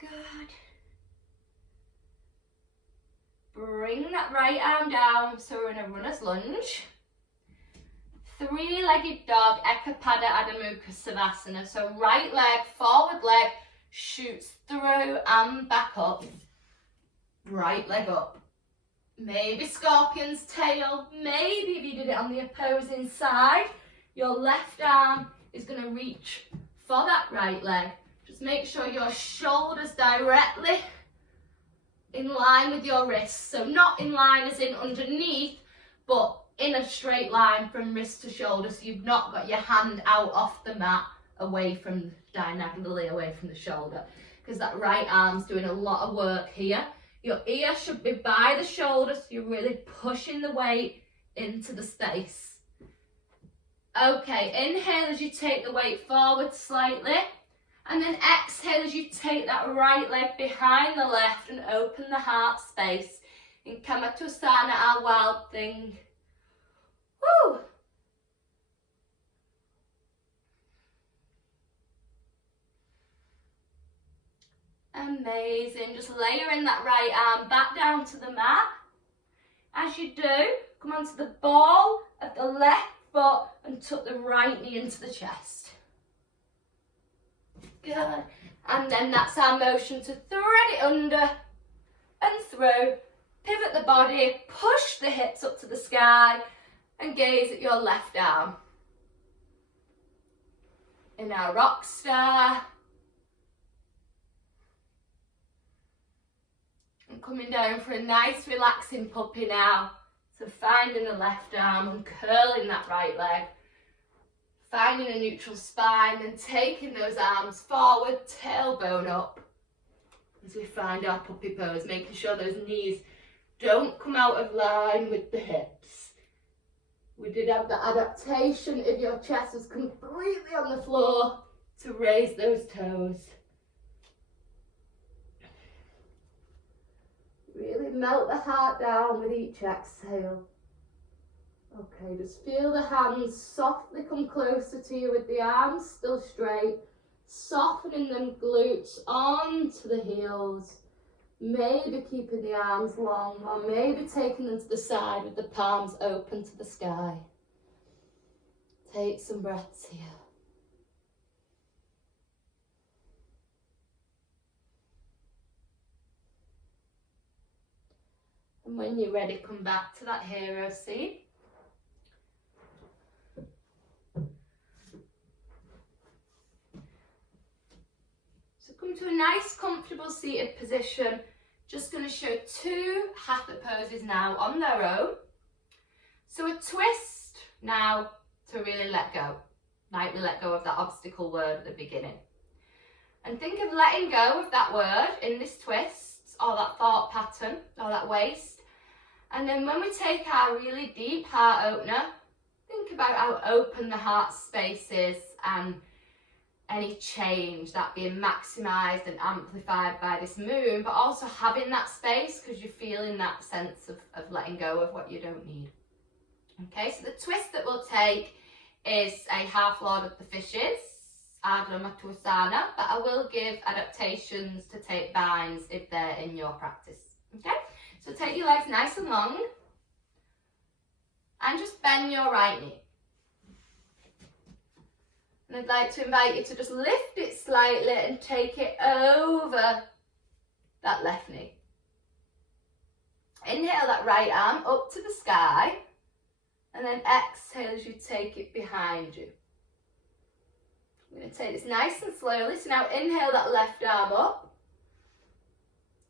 Good. Bring that right arm down, so we're in a runner's lunge. Three-legged dog, Ekapada Adho Mukha Savasana. So right leg, forward leg, shoots through and back up. Right leg up. Maybe scorpion's tail. Maybe if you did it on the opposing side, your left arm is going to reach for that right leg. Just make sure your shoulders directly in line with your wrists. So not in line as in underneath, but in a straight line from wrist to shoulder. So you've not got your hand out off the mat, away from, diagonally away from the shoulder. Because that right arm's doing a lot of work here. Your ear should be by the shoulder, so you're really pushing the weight into the space. Okay, inhale as you take the weight forward slightly. And then exhale as you take that right leg behind the left and open the heart space. In Kamatusana, our wild thing. Woo! Amazing. Just layering that right arm back down to the mat. As you do, come onto the ball of the left foot and tuck the right knee into the chest. Good. And then that's our motion to thread it under and through. Pivot the body, push the hips up to the sky and gaze at your left arm. In our rock star. And coming down for a nice relaxing puppy now. So finding the left arm and curling that right leg. Finding a neutral spine and taking those arms forward, tailbone up. as we find our puppy pose, making sure those knees don't come out of line with the hips. We did have the adaptation if your chest was completely on the floor to raise those toes. Really melt the heart down with each exhale. Okay, just feel the hands softly come closer to you with the arms still straight. Softening them glutes onto the heels. Maybe keeping the arms long, or maybe taking them to the side with the palms open to the sky. Take some breaths here. And when you're ready, come back to that hero seat. So come to a nice comfortable seated position. Just going to show 2 hatha poses now on their own. So a twist now to really let go. Like we let go of that obstacle word at the beginning. And think of letting go of that word in this twist, or that thought pattern, or that waste. And then when we take our really deep heart opener, think about how open the heart space is and any change that being maximised and amplified by this moon, but also having that space because you're feeling that sense of letting go of what you don't need. Okay, so the twist that we'll take is a half Lord of the Fishes, Ardha Matusana, but I will give adaptations to take binds if they're in your practice. Okay, so take your legs nice and long and just bend your right knee. And I'd like to invite you to just lift it slightly and take it over that left knee. Inhale that right arm up to the sky, and then exhale as you take it behind you. I'm going to take this nice and slowly. So now inhale that left arm up,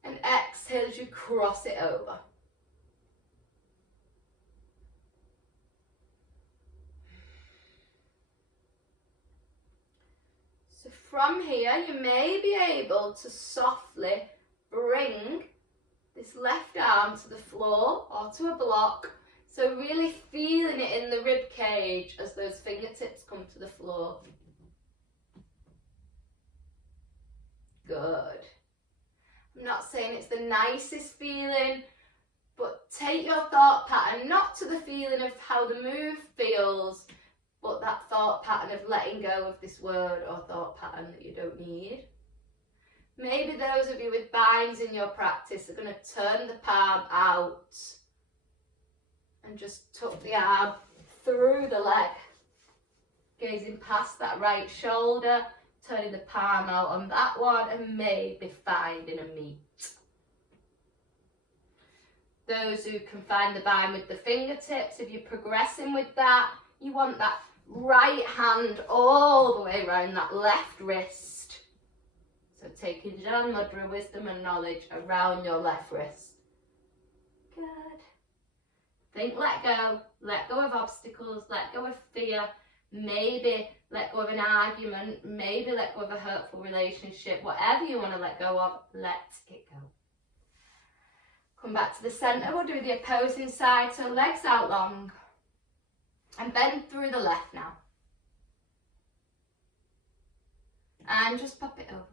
and exhale as you cross it over. So from here, you may be able to softly bring this left arm to the floor or to a block. So really feeling it in the rib cage as those fingertips come to the floor. Good. I'm not saying it's the nicest feeling, but take your thought pattern not to the feeling of how the move feels, but that thought pattern of letting go of this word or thought pattern that you don't need. Maybe those of you with binds in your practice are going to turn the palm out and just tuck the arm through the leg, gazing past that right shoulder, turning the palm out on that one, and maybe finding a meet. Those who can find the bind with the fingertips, if you're progressing with that, you want that right hand all the way around that left wrist. So taking Jnana Mudra, wisdom and knowledge around your left wrist. Good. Think let go of obstacles, let go of fear, maybe let go of an argument, maybe let go of a hurtful relationship, whatever you want to let go of, let it go. Come back to the centre, we'll do the opposing side, so legs out long. And bend through the left now. And just pop it over.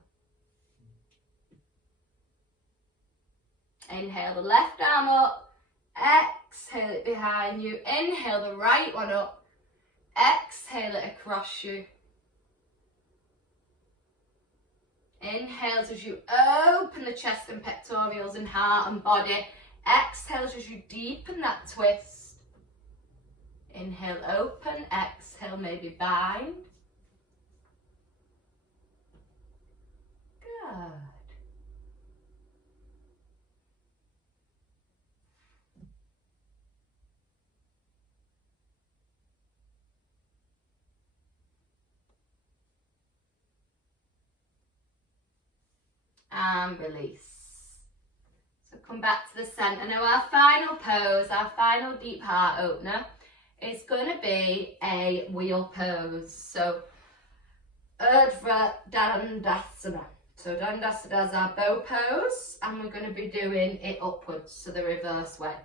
Inhale the left arm up, exhale it behind you, inhale the right one up, exhale it across you. Inhales as you open the chest and pectorals and heart and body. Exhales as you deepen that twist. Inhale, open, exhale, maybe bind. Good. And release. So come back to the centre. Now our final pose, our final deep heart opener, is going to be a wheel pose. So Urdhva Dandasana. So Dandasana is our bow pose, and we're going to be doing it upwards, so the reverse way.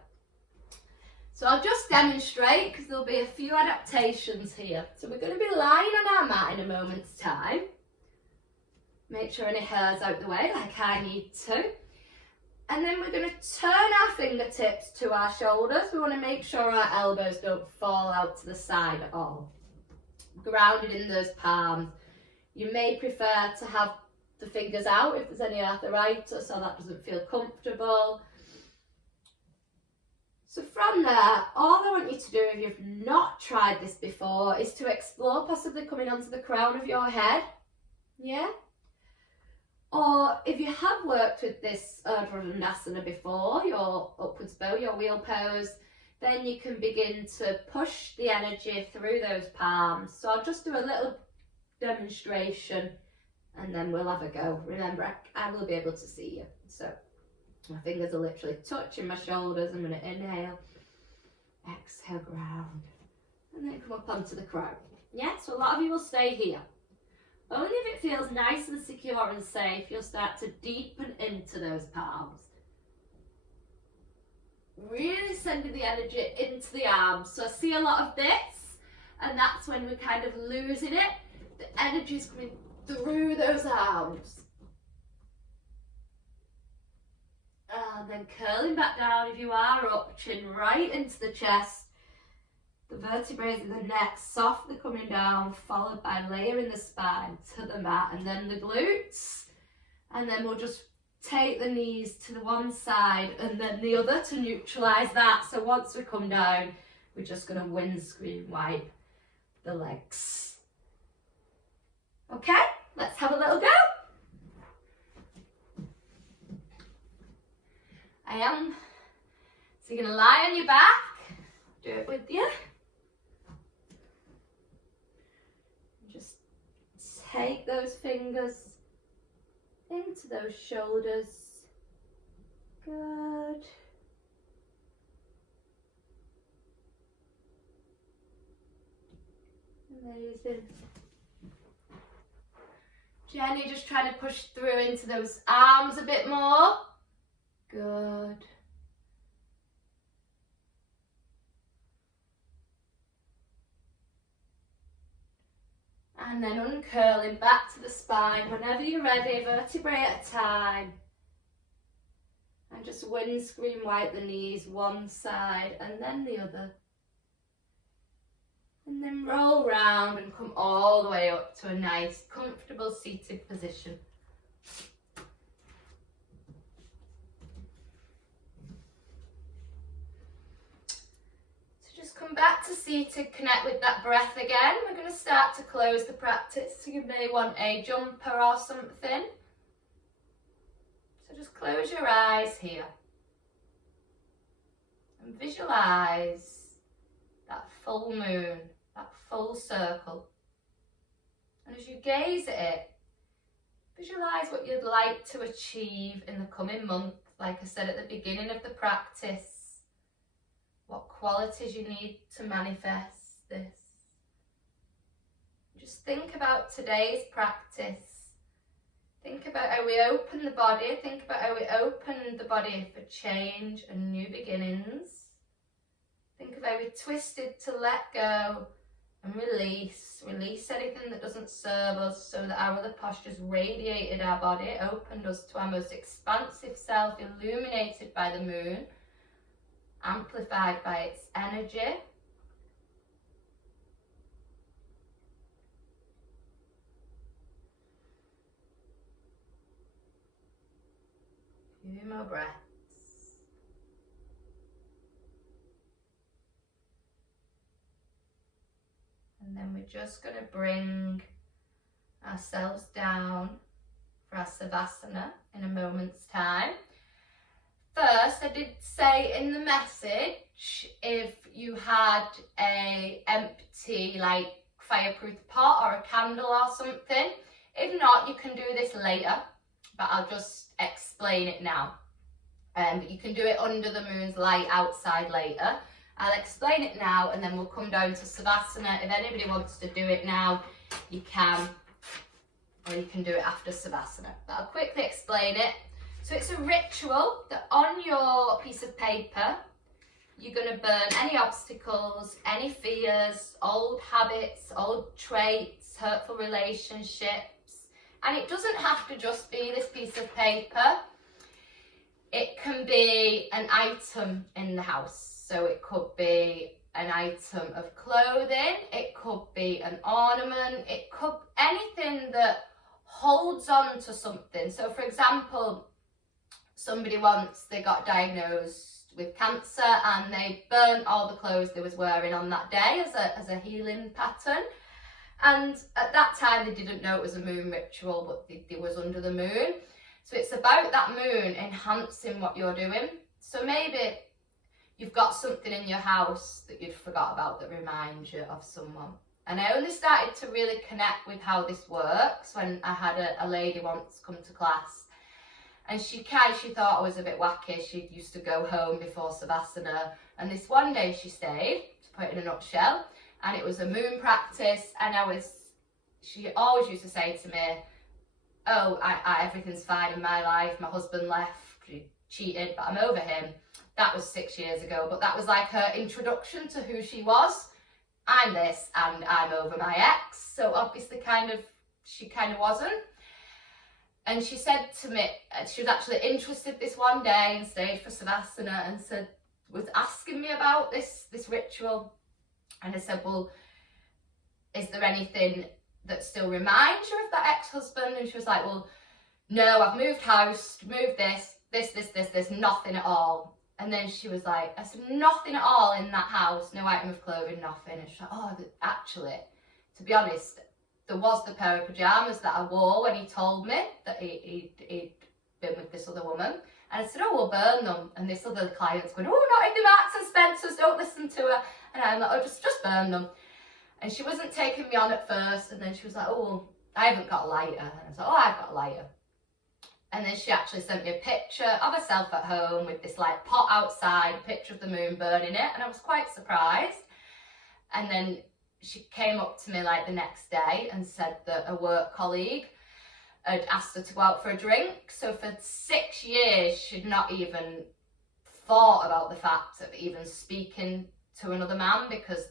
So I'll just demonstrate because there'll be a few adaptations here. So we're going to be lying on our mat in a moment's time. Make sure any hair's out the way like I need to. And then we're going to turn our fingertips to our shoulders. We want to make sure our elbows don't fall out to the side at all. Grounded in those palms. You may prefer to have the fingers out if there's any arthritis, so that doesn't feel comfortable. So from there, all I want you to do, if you've not tried this before, is to explore possibly coming onto the crown of your head. Yeah? Or if you have worked with this Dandasana before, your upwards bow, your wheel pose, then you can begin to push the energy through those palms. So I'll just do a little demonstration and then we'll have a go. Remember, I will be able to see you. So my fingers are literally touching my shoulders. I'm going to inhale, exhale, ground, and then come up onto the crown. Yeah, so a lot of you will stay here. Only if it feels nice and secure and safe, you'll start to deepen into those palms. Really sending the energy into the arms. So I see a lot of this, and that's when we're kind of losing it. The energy's coming through those arms. And then curling back down if you are up, chin right into the chest. The vertebrae of the neck softly coming down, followed by layering the spine to the mat, and then the glutes. And then we'll just take the knees to the one side and then the other to neutralise that. So once we come down, we're just going to windscreen wipe the legs. Okay, let's have a little go. So you're going to lie on your back, do it with you. Just take those fingers into those shoulders. Good. Amazing. Jenny, just trying to push through into those arms a bit more. Good. And then uncurling back to the spine whenever you're ready, vertebrae at a time. And just windscreen wipe the knees one side and then the other. And then roll round and come all the way up to a nice, comfortable seated position. Come back to seated, connect with that breath again. We're going to start to close the practice, so you may want a jumper or something. So just close your eyes here and visualise that full moon, that full circle. And as you gaze at it, visualise what you'd like to achieve in the coming month, like I said at the beginning of the practice. What qualities you need to manifest this. Just think about today's practice. Think about how we open the body. Think about how we open the body for change and new beginnings. Think of how we twisted to let go and release. Release anything that doesn't serve us so that our other postures radiated our body, opened us to our most expansive self, illuminated by the moon. Amplified by its energy. Few more breaths. And then we're just going to bring ourselves down for our Savasana in a moment's time. First, I did say in the message, if you had a empty like fireproof pot or a candle or something. If not, you can do this later, but I'll just explain it now. But you can do it under the moon's light outside later. I'll explain it now and then we'll come down to Savasana. If anybody wants to do it now, you can. or you can do it after Savasana. But I'll quickly explain it. So it's a ritual that on your piece of paper, you're going to burn any obstacles, any fears, old habits, old traits, hurtful relationships. And it doesn't have to just be this piece of paper. It can be an item in the house. So it could be an item of clothing, it could be an ornament, it could be anything that holds on to something. So for example, somebody once, they got diagnosed with cancer and they burnt all the clothes they was wearing on that day as a healing pattern. And at that time they didn't know it was a moon ritual, but they was under the moon. So it's about that moon enhancing what you're doing. So maybe you've got something in your house that you'd forgot about that reminds you of someone. And I only started to really connect with how this works when I had a lady once come to class. And she thought I was a bit wacky. She used to go home before Savasana. And this one day she stayed, to put it in a nutshell, and it was a moon practice. And she always used to say to me, oh, everything's fine in my life. My husband left, he cheated, but I'm over him. That was 6 years ago, but that was like her introduction to who she was. I'm this and I'm over my ex. So obviously she kind of wasn't. And she said to me, she was actually interested this one day and stayed for Savasana and was asking me about this ritual. And I said, well, is there anything that still reminds you of that ex-husband? And she was like, well, no, I've moved house, moved this, nothing at all. And then she was like, I said, nothing at all in that house, no item of clothing, nothing. And she's like, oh, actually, to be honest, there was the pair of pyjamas that I wore when he told me that he'd been with this other woman. And I said, oh, we'll burn them. And this other client's going, oh, not in the Marks and Spencer's, don't listen to her. And I'm like, oh, just burn them. And she wasn't taking me on at first. And then she was like, oh, I haven't got a lighter. And I was like, oh, I've got a lighter. And then she actually sent me a picture of herself at home with this like pot outside, a picture of the moon burning it. And I was quite surprised. And then she came up to me like the next day and said that a work colleague had asked her to go out for a drink. So for 6 years, she'd not even thought about the fact of even speaking to another man, because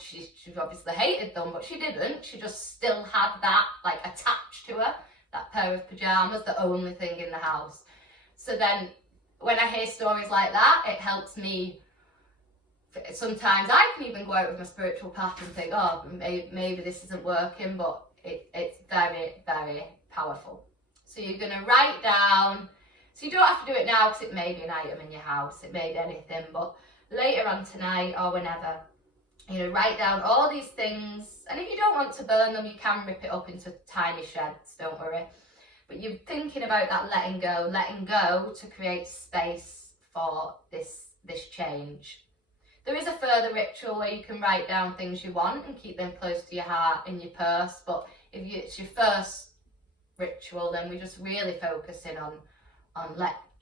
she obviously hated them, but she didn't. She just still had that like attached to her, that pair of pyjamas, the only thing in the house. So then when I hear stories like that, it helps me. Sometimes I can even go out with my spiritual path and think, oh, maybe this isn't working, but it's very, very powerful. So you're going to write down, so you don't have to do it now because it may be an item in your house, it may be anything, but later on tonight or whenever, write down all these things. And if you don't want to burn them, you can rip it up into tiny shreds, don't worry. But you're thinking about that letting go to create space for this change. There is a further ritual where you can write down things you want and keep them close to your heart in your purse. But if it's your first ritual, then we're just really focusing on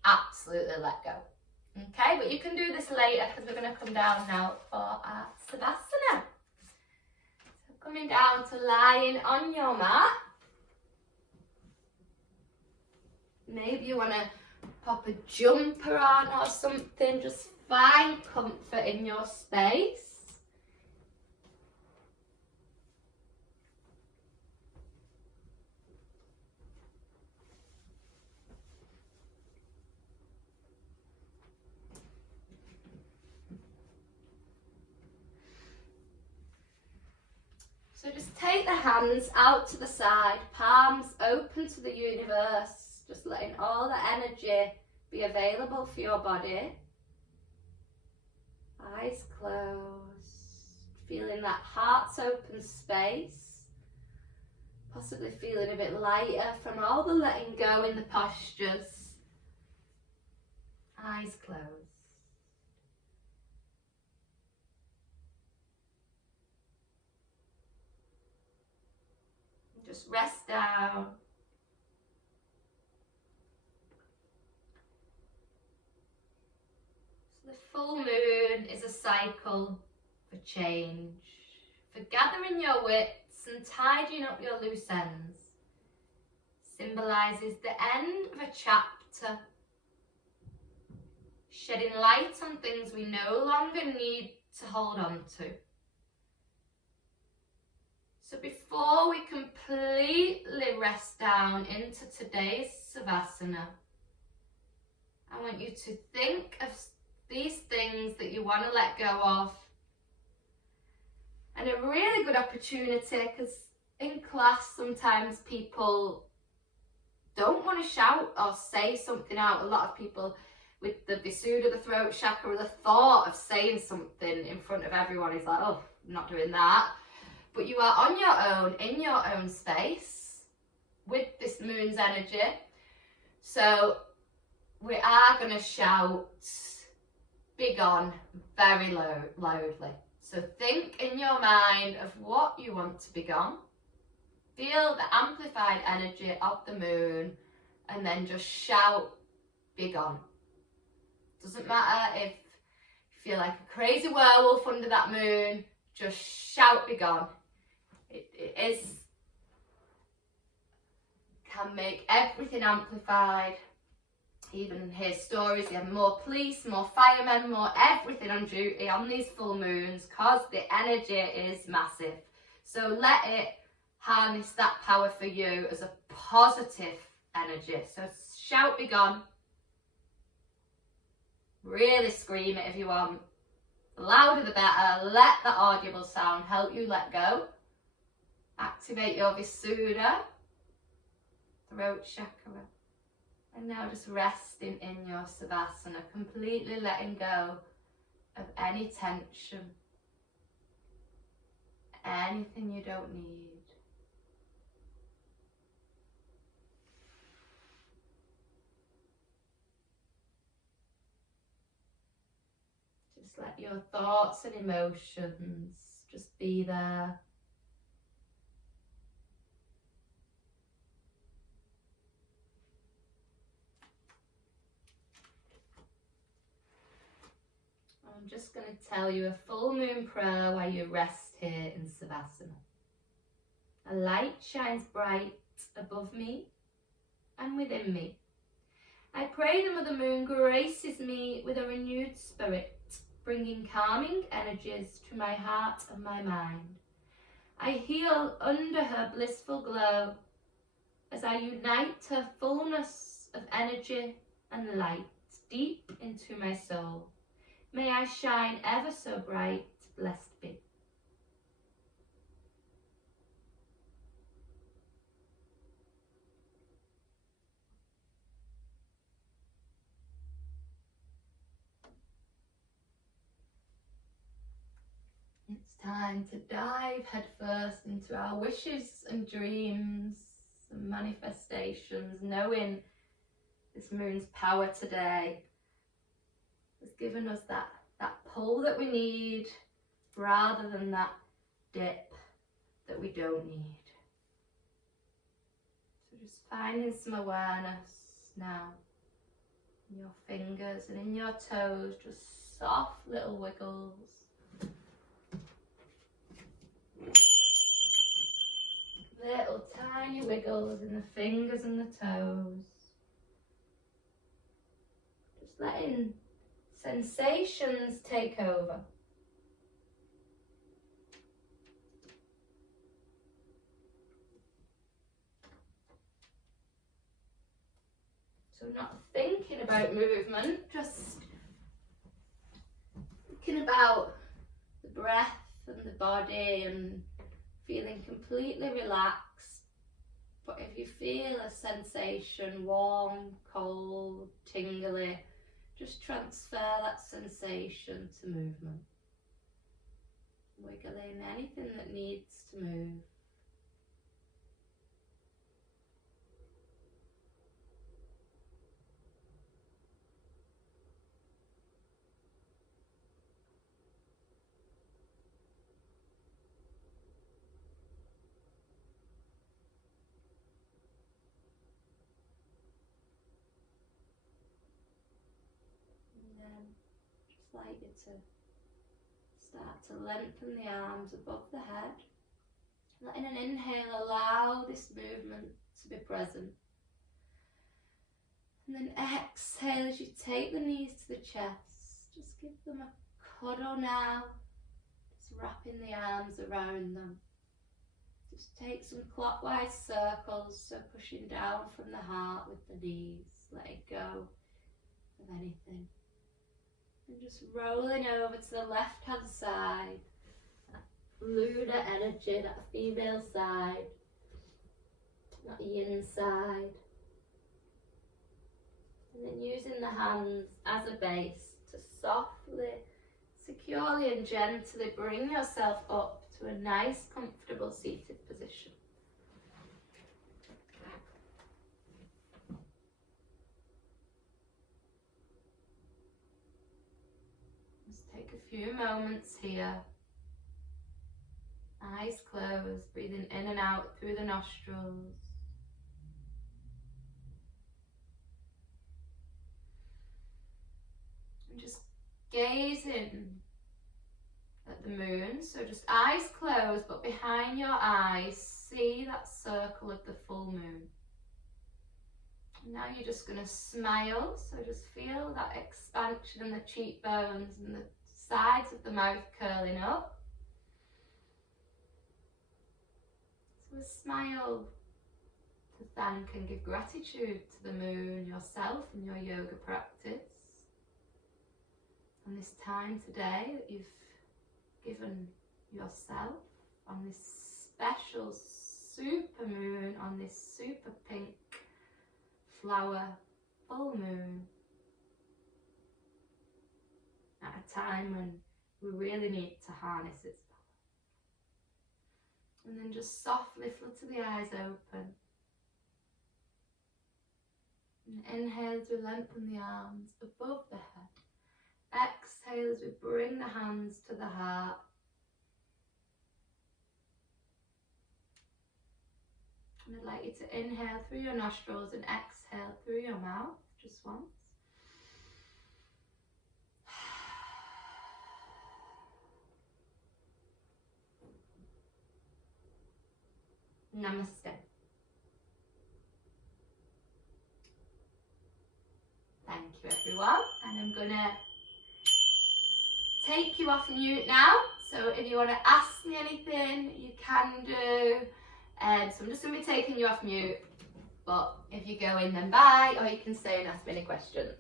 absolutely let go. Okay, but you can do this later because we're going to come down now for our Savasana. So coming down to lying on your mat. Maybe you want to pop a jumper on or something, just find comfort in your space. So just take the hands out to the side, palms open to the universe, just letting all the energy be available for your body. Eyes closed, feeling that heart's open space, possibly feeling a bit lighter from all the letting go in the postures. Eyes closed. Just rest down. The full moon is a cycle for change, for gathering your wits and tidying up your loose ends symbolises the end of a chapter, shedding light on things we no longer need to hold on to. So before we completely rest down into today's Savasana, I want you to think of these things that you want to let go of. And a really good opportunity, because in class sometimes people don't want to shout or say something out. A lot of people with the Visuddha, the throat chakra, the thought of saying something in front of everyone is like, oh, I'm not doing that. But you are on your own, in your own space, with this moon's energy. So we are going to shout big on very loudly. So think in your mind of what you want to be gone. Feel the amplified energy of the moon and then just shout big on. Doesn't matter if you feel like a crazy werewolf under that moon, just shout big on. It can make everything amplified. Even hear stories, you have more police, more firemen, more everything on duty on these full moons because the energy is massive. So let it harness that power for you as a positive energy. So shout big on. Really scream it if you want. The louder the better. Let the audible sound help you let go. Activate your Visuddha, throat chakra. And now just resting in your Savasana, completely letting go of any tension, anything you don't need. Just let your thoughts and emotions just be there. I'm just going to tell you a full moon prayer while you rest here in Savasana. A light shines bright above me and within me. I pray the Mother Moon graces me with a renewed spirit, bringing calming energies to my heart and my mind. I heal under her blissful glow as I unite her fullness of energy and light deep into my soul. May I shine ever so bright, blessed be. It's time to dive headfirst into our wishes and dreams and manifestations, knowing this moon's power today has given us that pull that we need rather than that dip that we don't need. So just finding some awareness now in your fingers and in your toes, just soft little wiggles. Little tiny wiggles in the fingers and the toes. Just letting sensations take over. So not thinking about movement, just thinking about the breath and the body and feeling completely relaxed. But if you feel a sensation, warm, cold, tingly, just transfer that sensation to movement. Wiggling anything that needs to move. Like you to start to lengthen the arms above the head Letting an inhale allow this movement to be present. And then exhale as you take the knees to the chest. Just give them a cuddle now. Just wrapping the arms around them. Just take some clockwise circles, so pushing down from the heart with the knees, letting go of anything. And just rolling over to the left hand side. That lunar energy, that female side, that yin side. And then using the hands as a base to softly, securely and gently bring yourself up to a nice, comfortable seated position. Just take a few moments here. Eyes closed, breathing in and out through the nostrils. And just gazing at the moon, so just eyes closed, but behind your eyes see that circle of the full moon. And now you're just going to smile, so just feel that expansion in the cheekbones and the sides of the mouth curling up. So a smile to thank and give gratitude to the moon, yourself and your yoga practice. And this time today that you've given yourself on this special super moon, on this super pink flower full moon, at a time when we really need to harness its power. And then just softly flutter the eyes open. And inhale as we lengthen the arms above the head. Exhale as we bring the hands to the heart. And I'd like you to inhale through your nostrils and exhale through your mouth just once. Namaste. Thank you everyone, and I'm gonna take you off mute now, so if you want to ask me anything you can do. So I'm just going to be taking you off mute, but if you go in then bye, or you can stay and ask me any questions.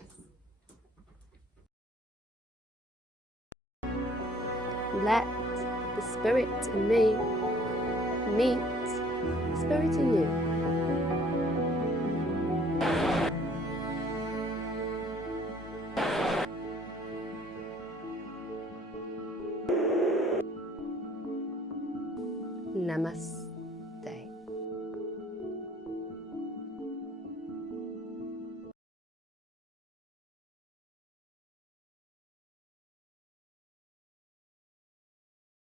Let the spirit in me meet the spirit in you. Namaste.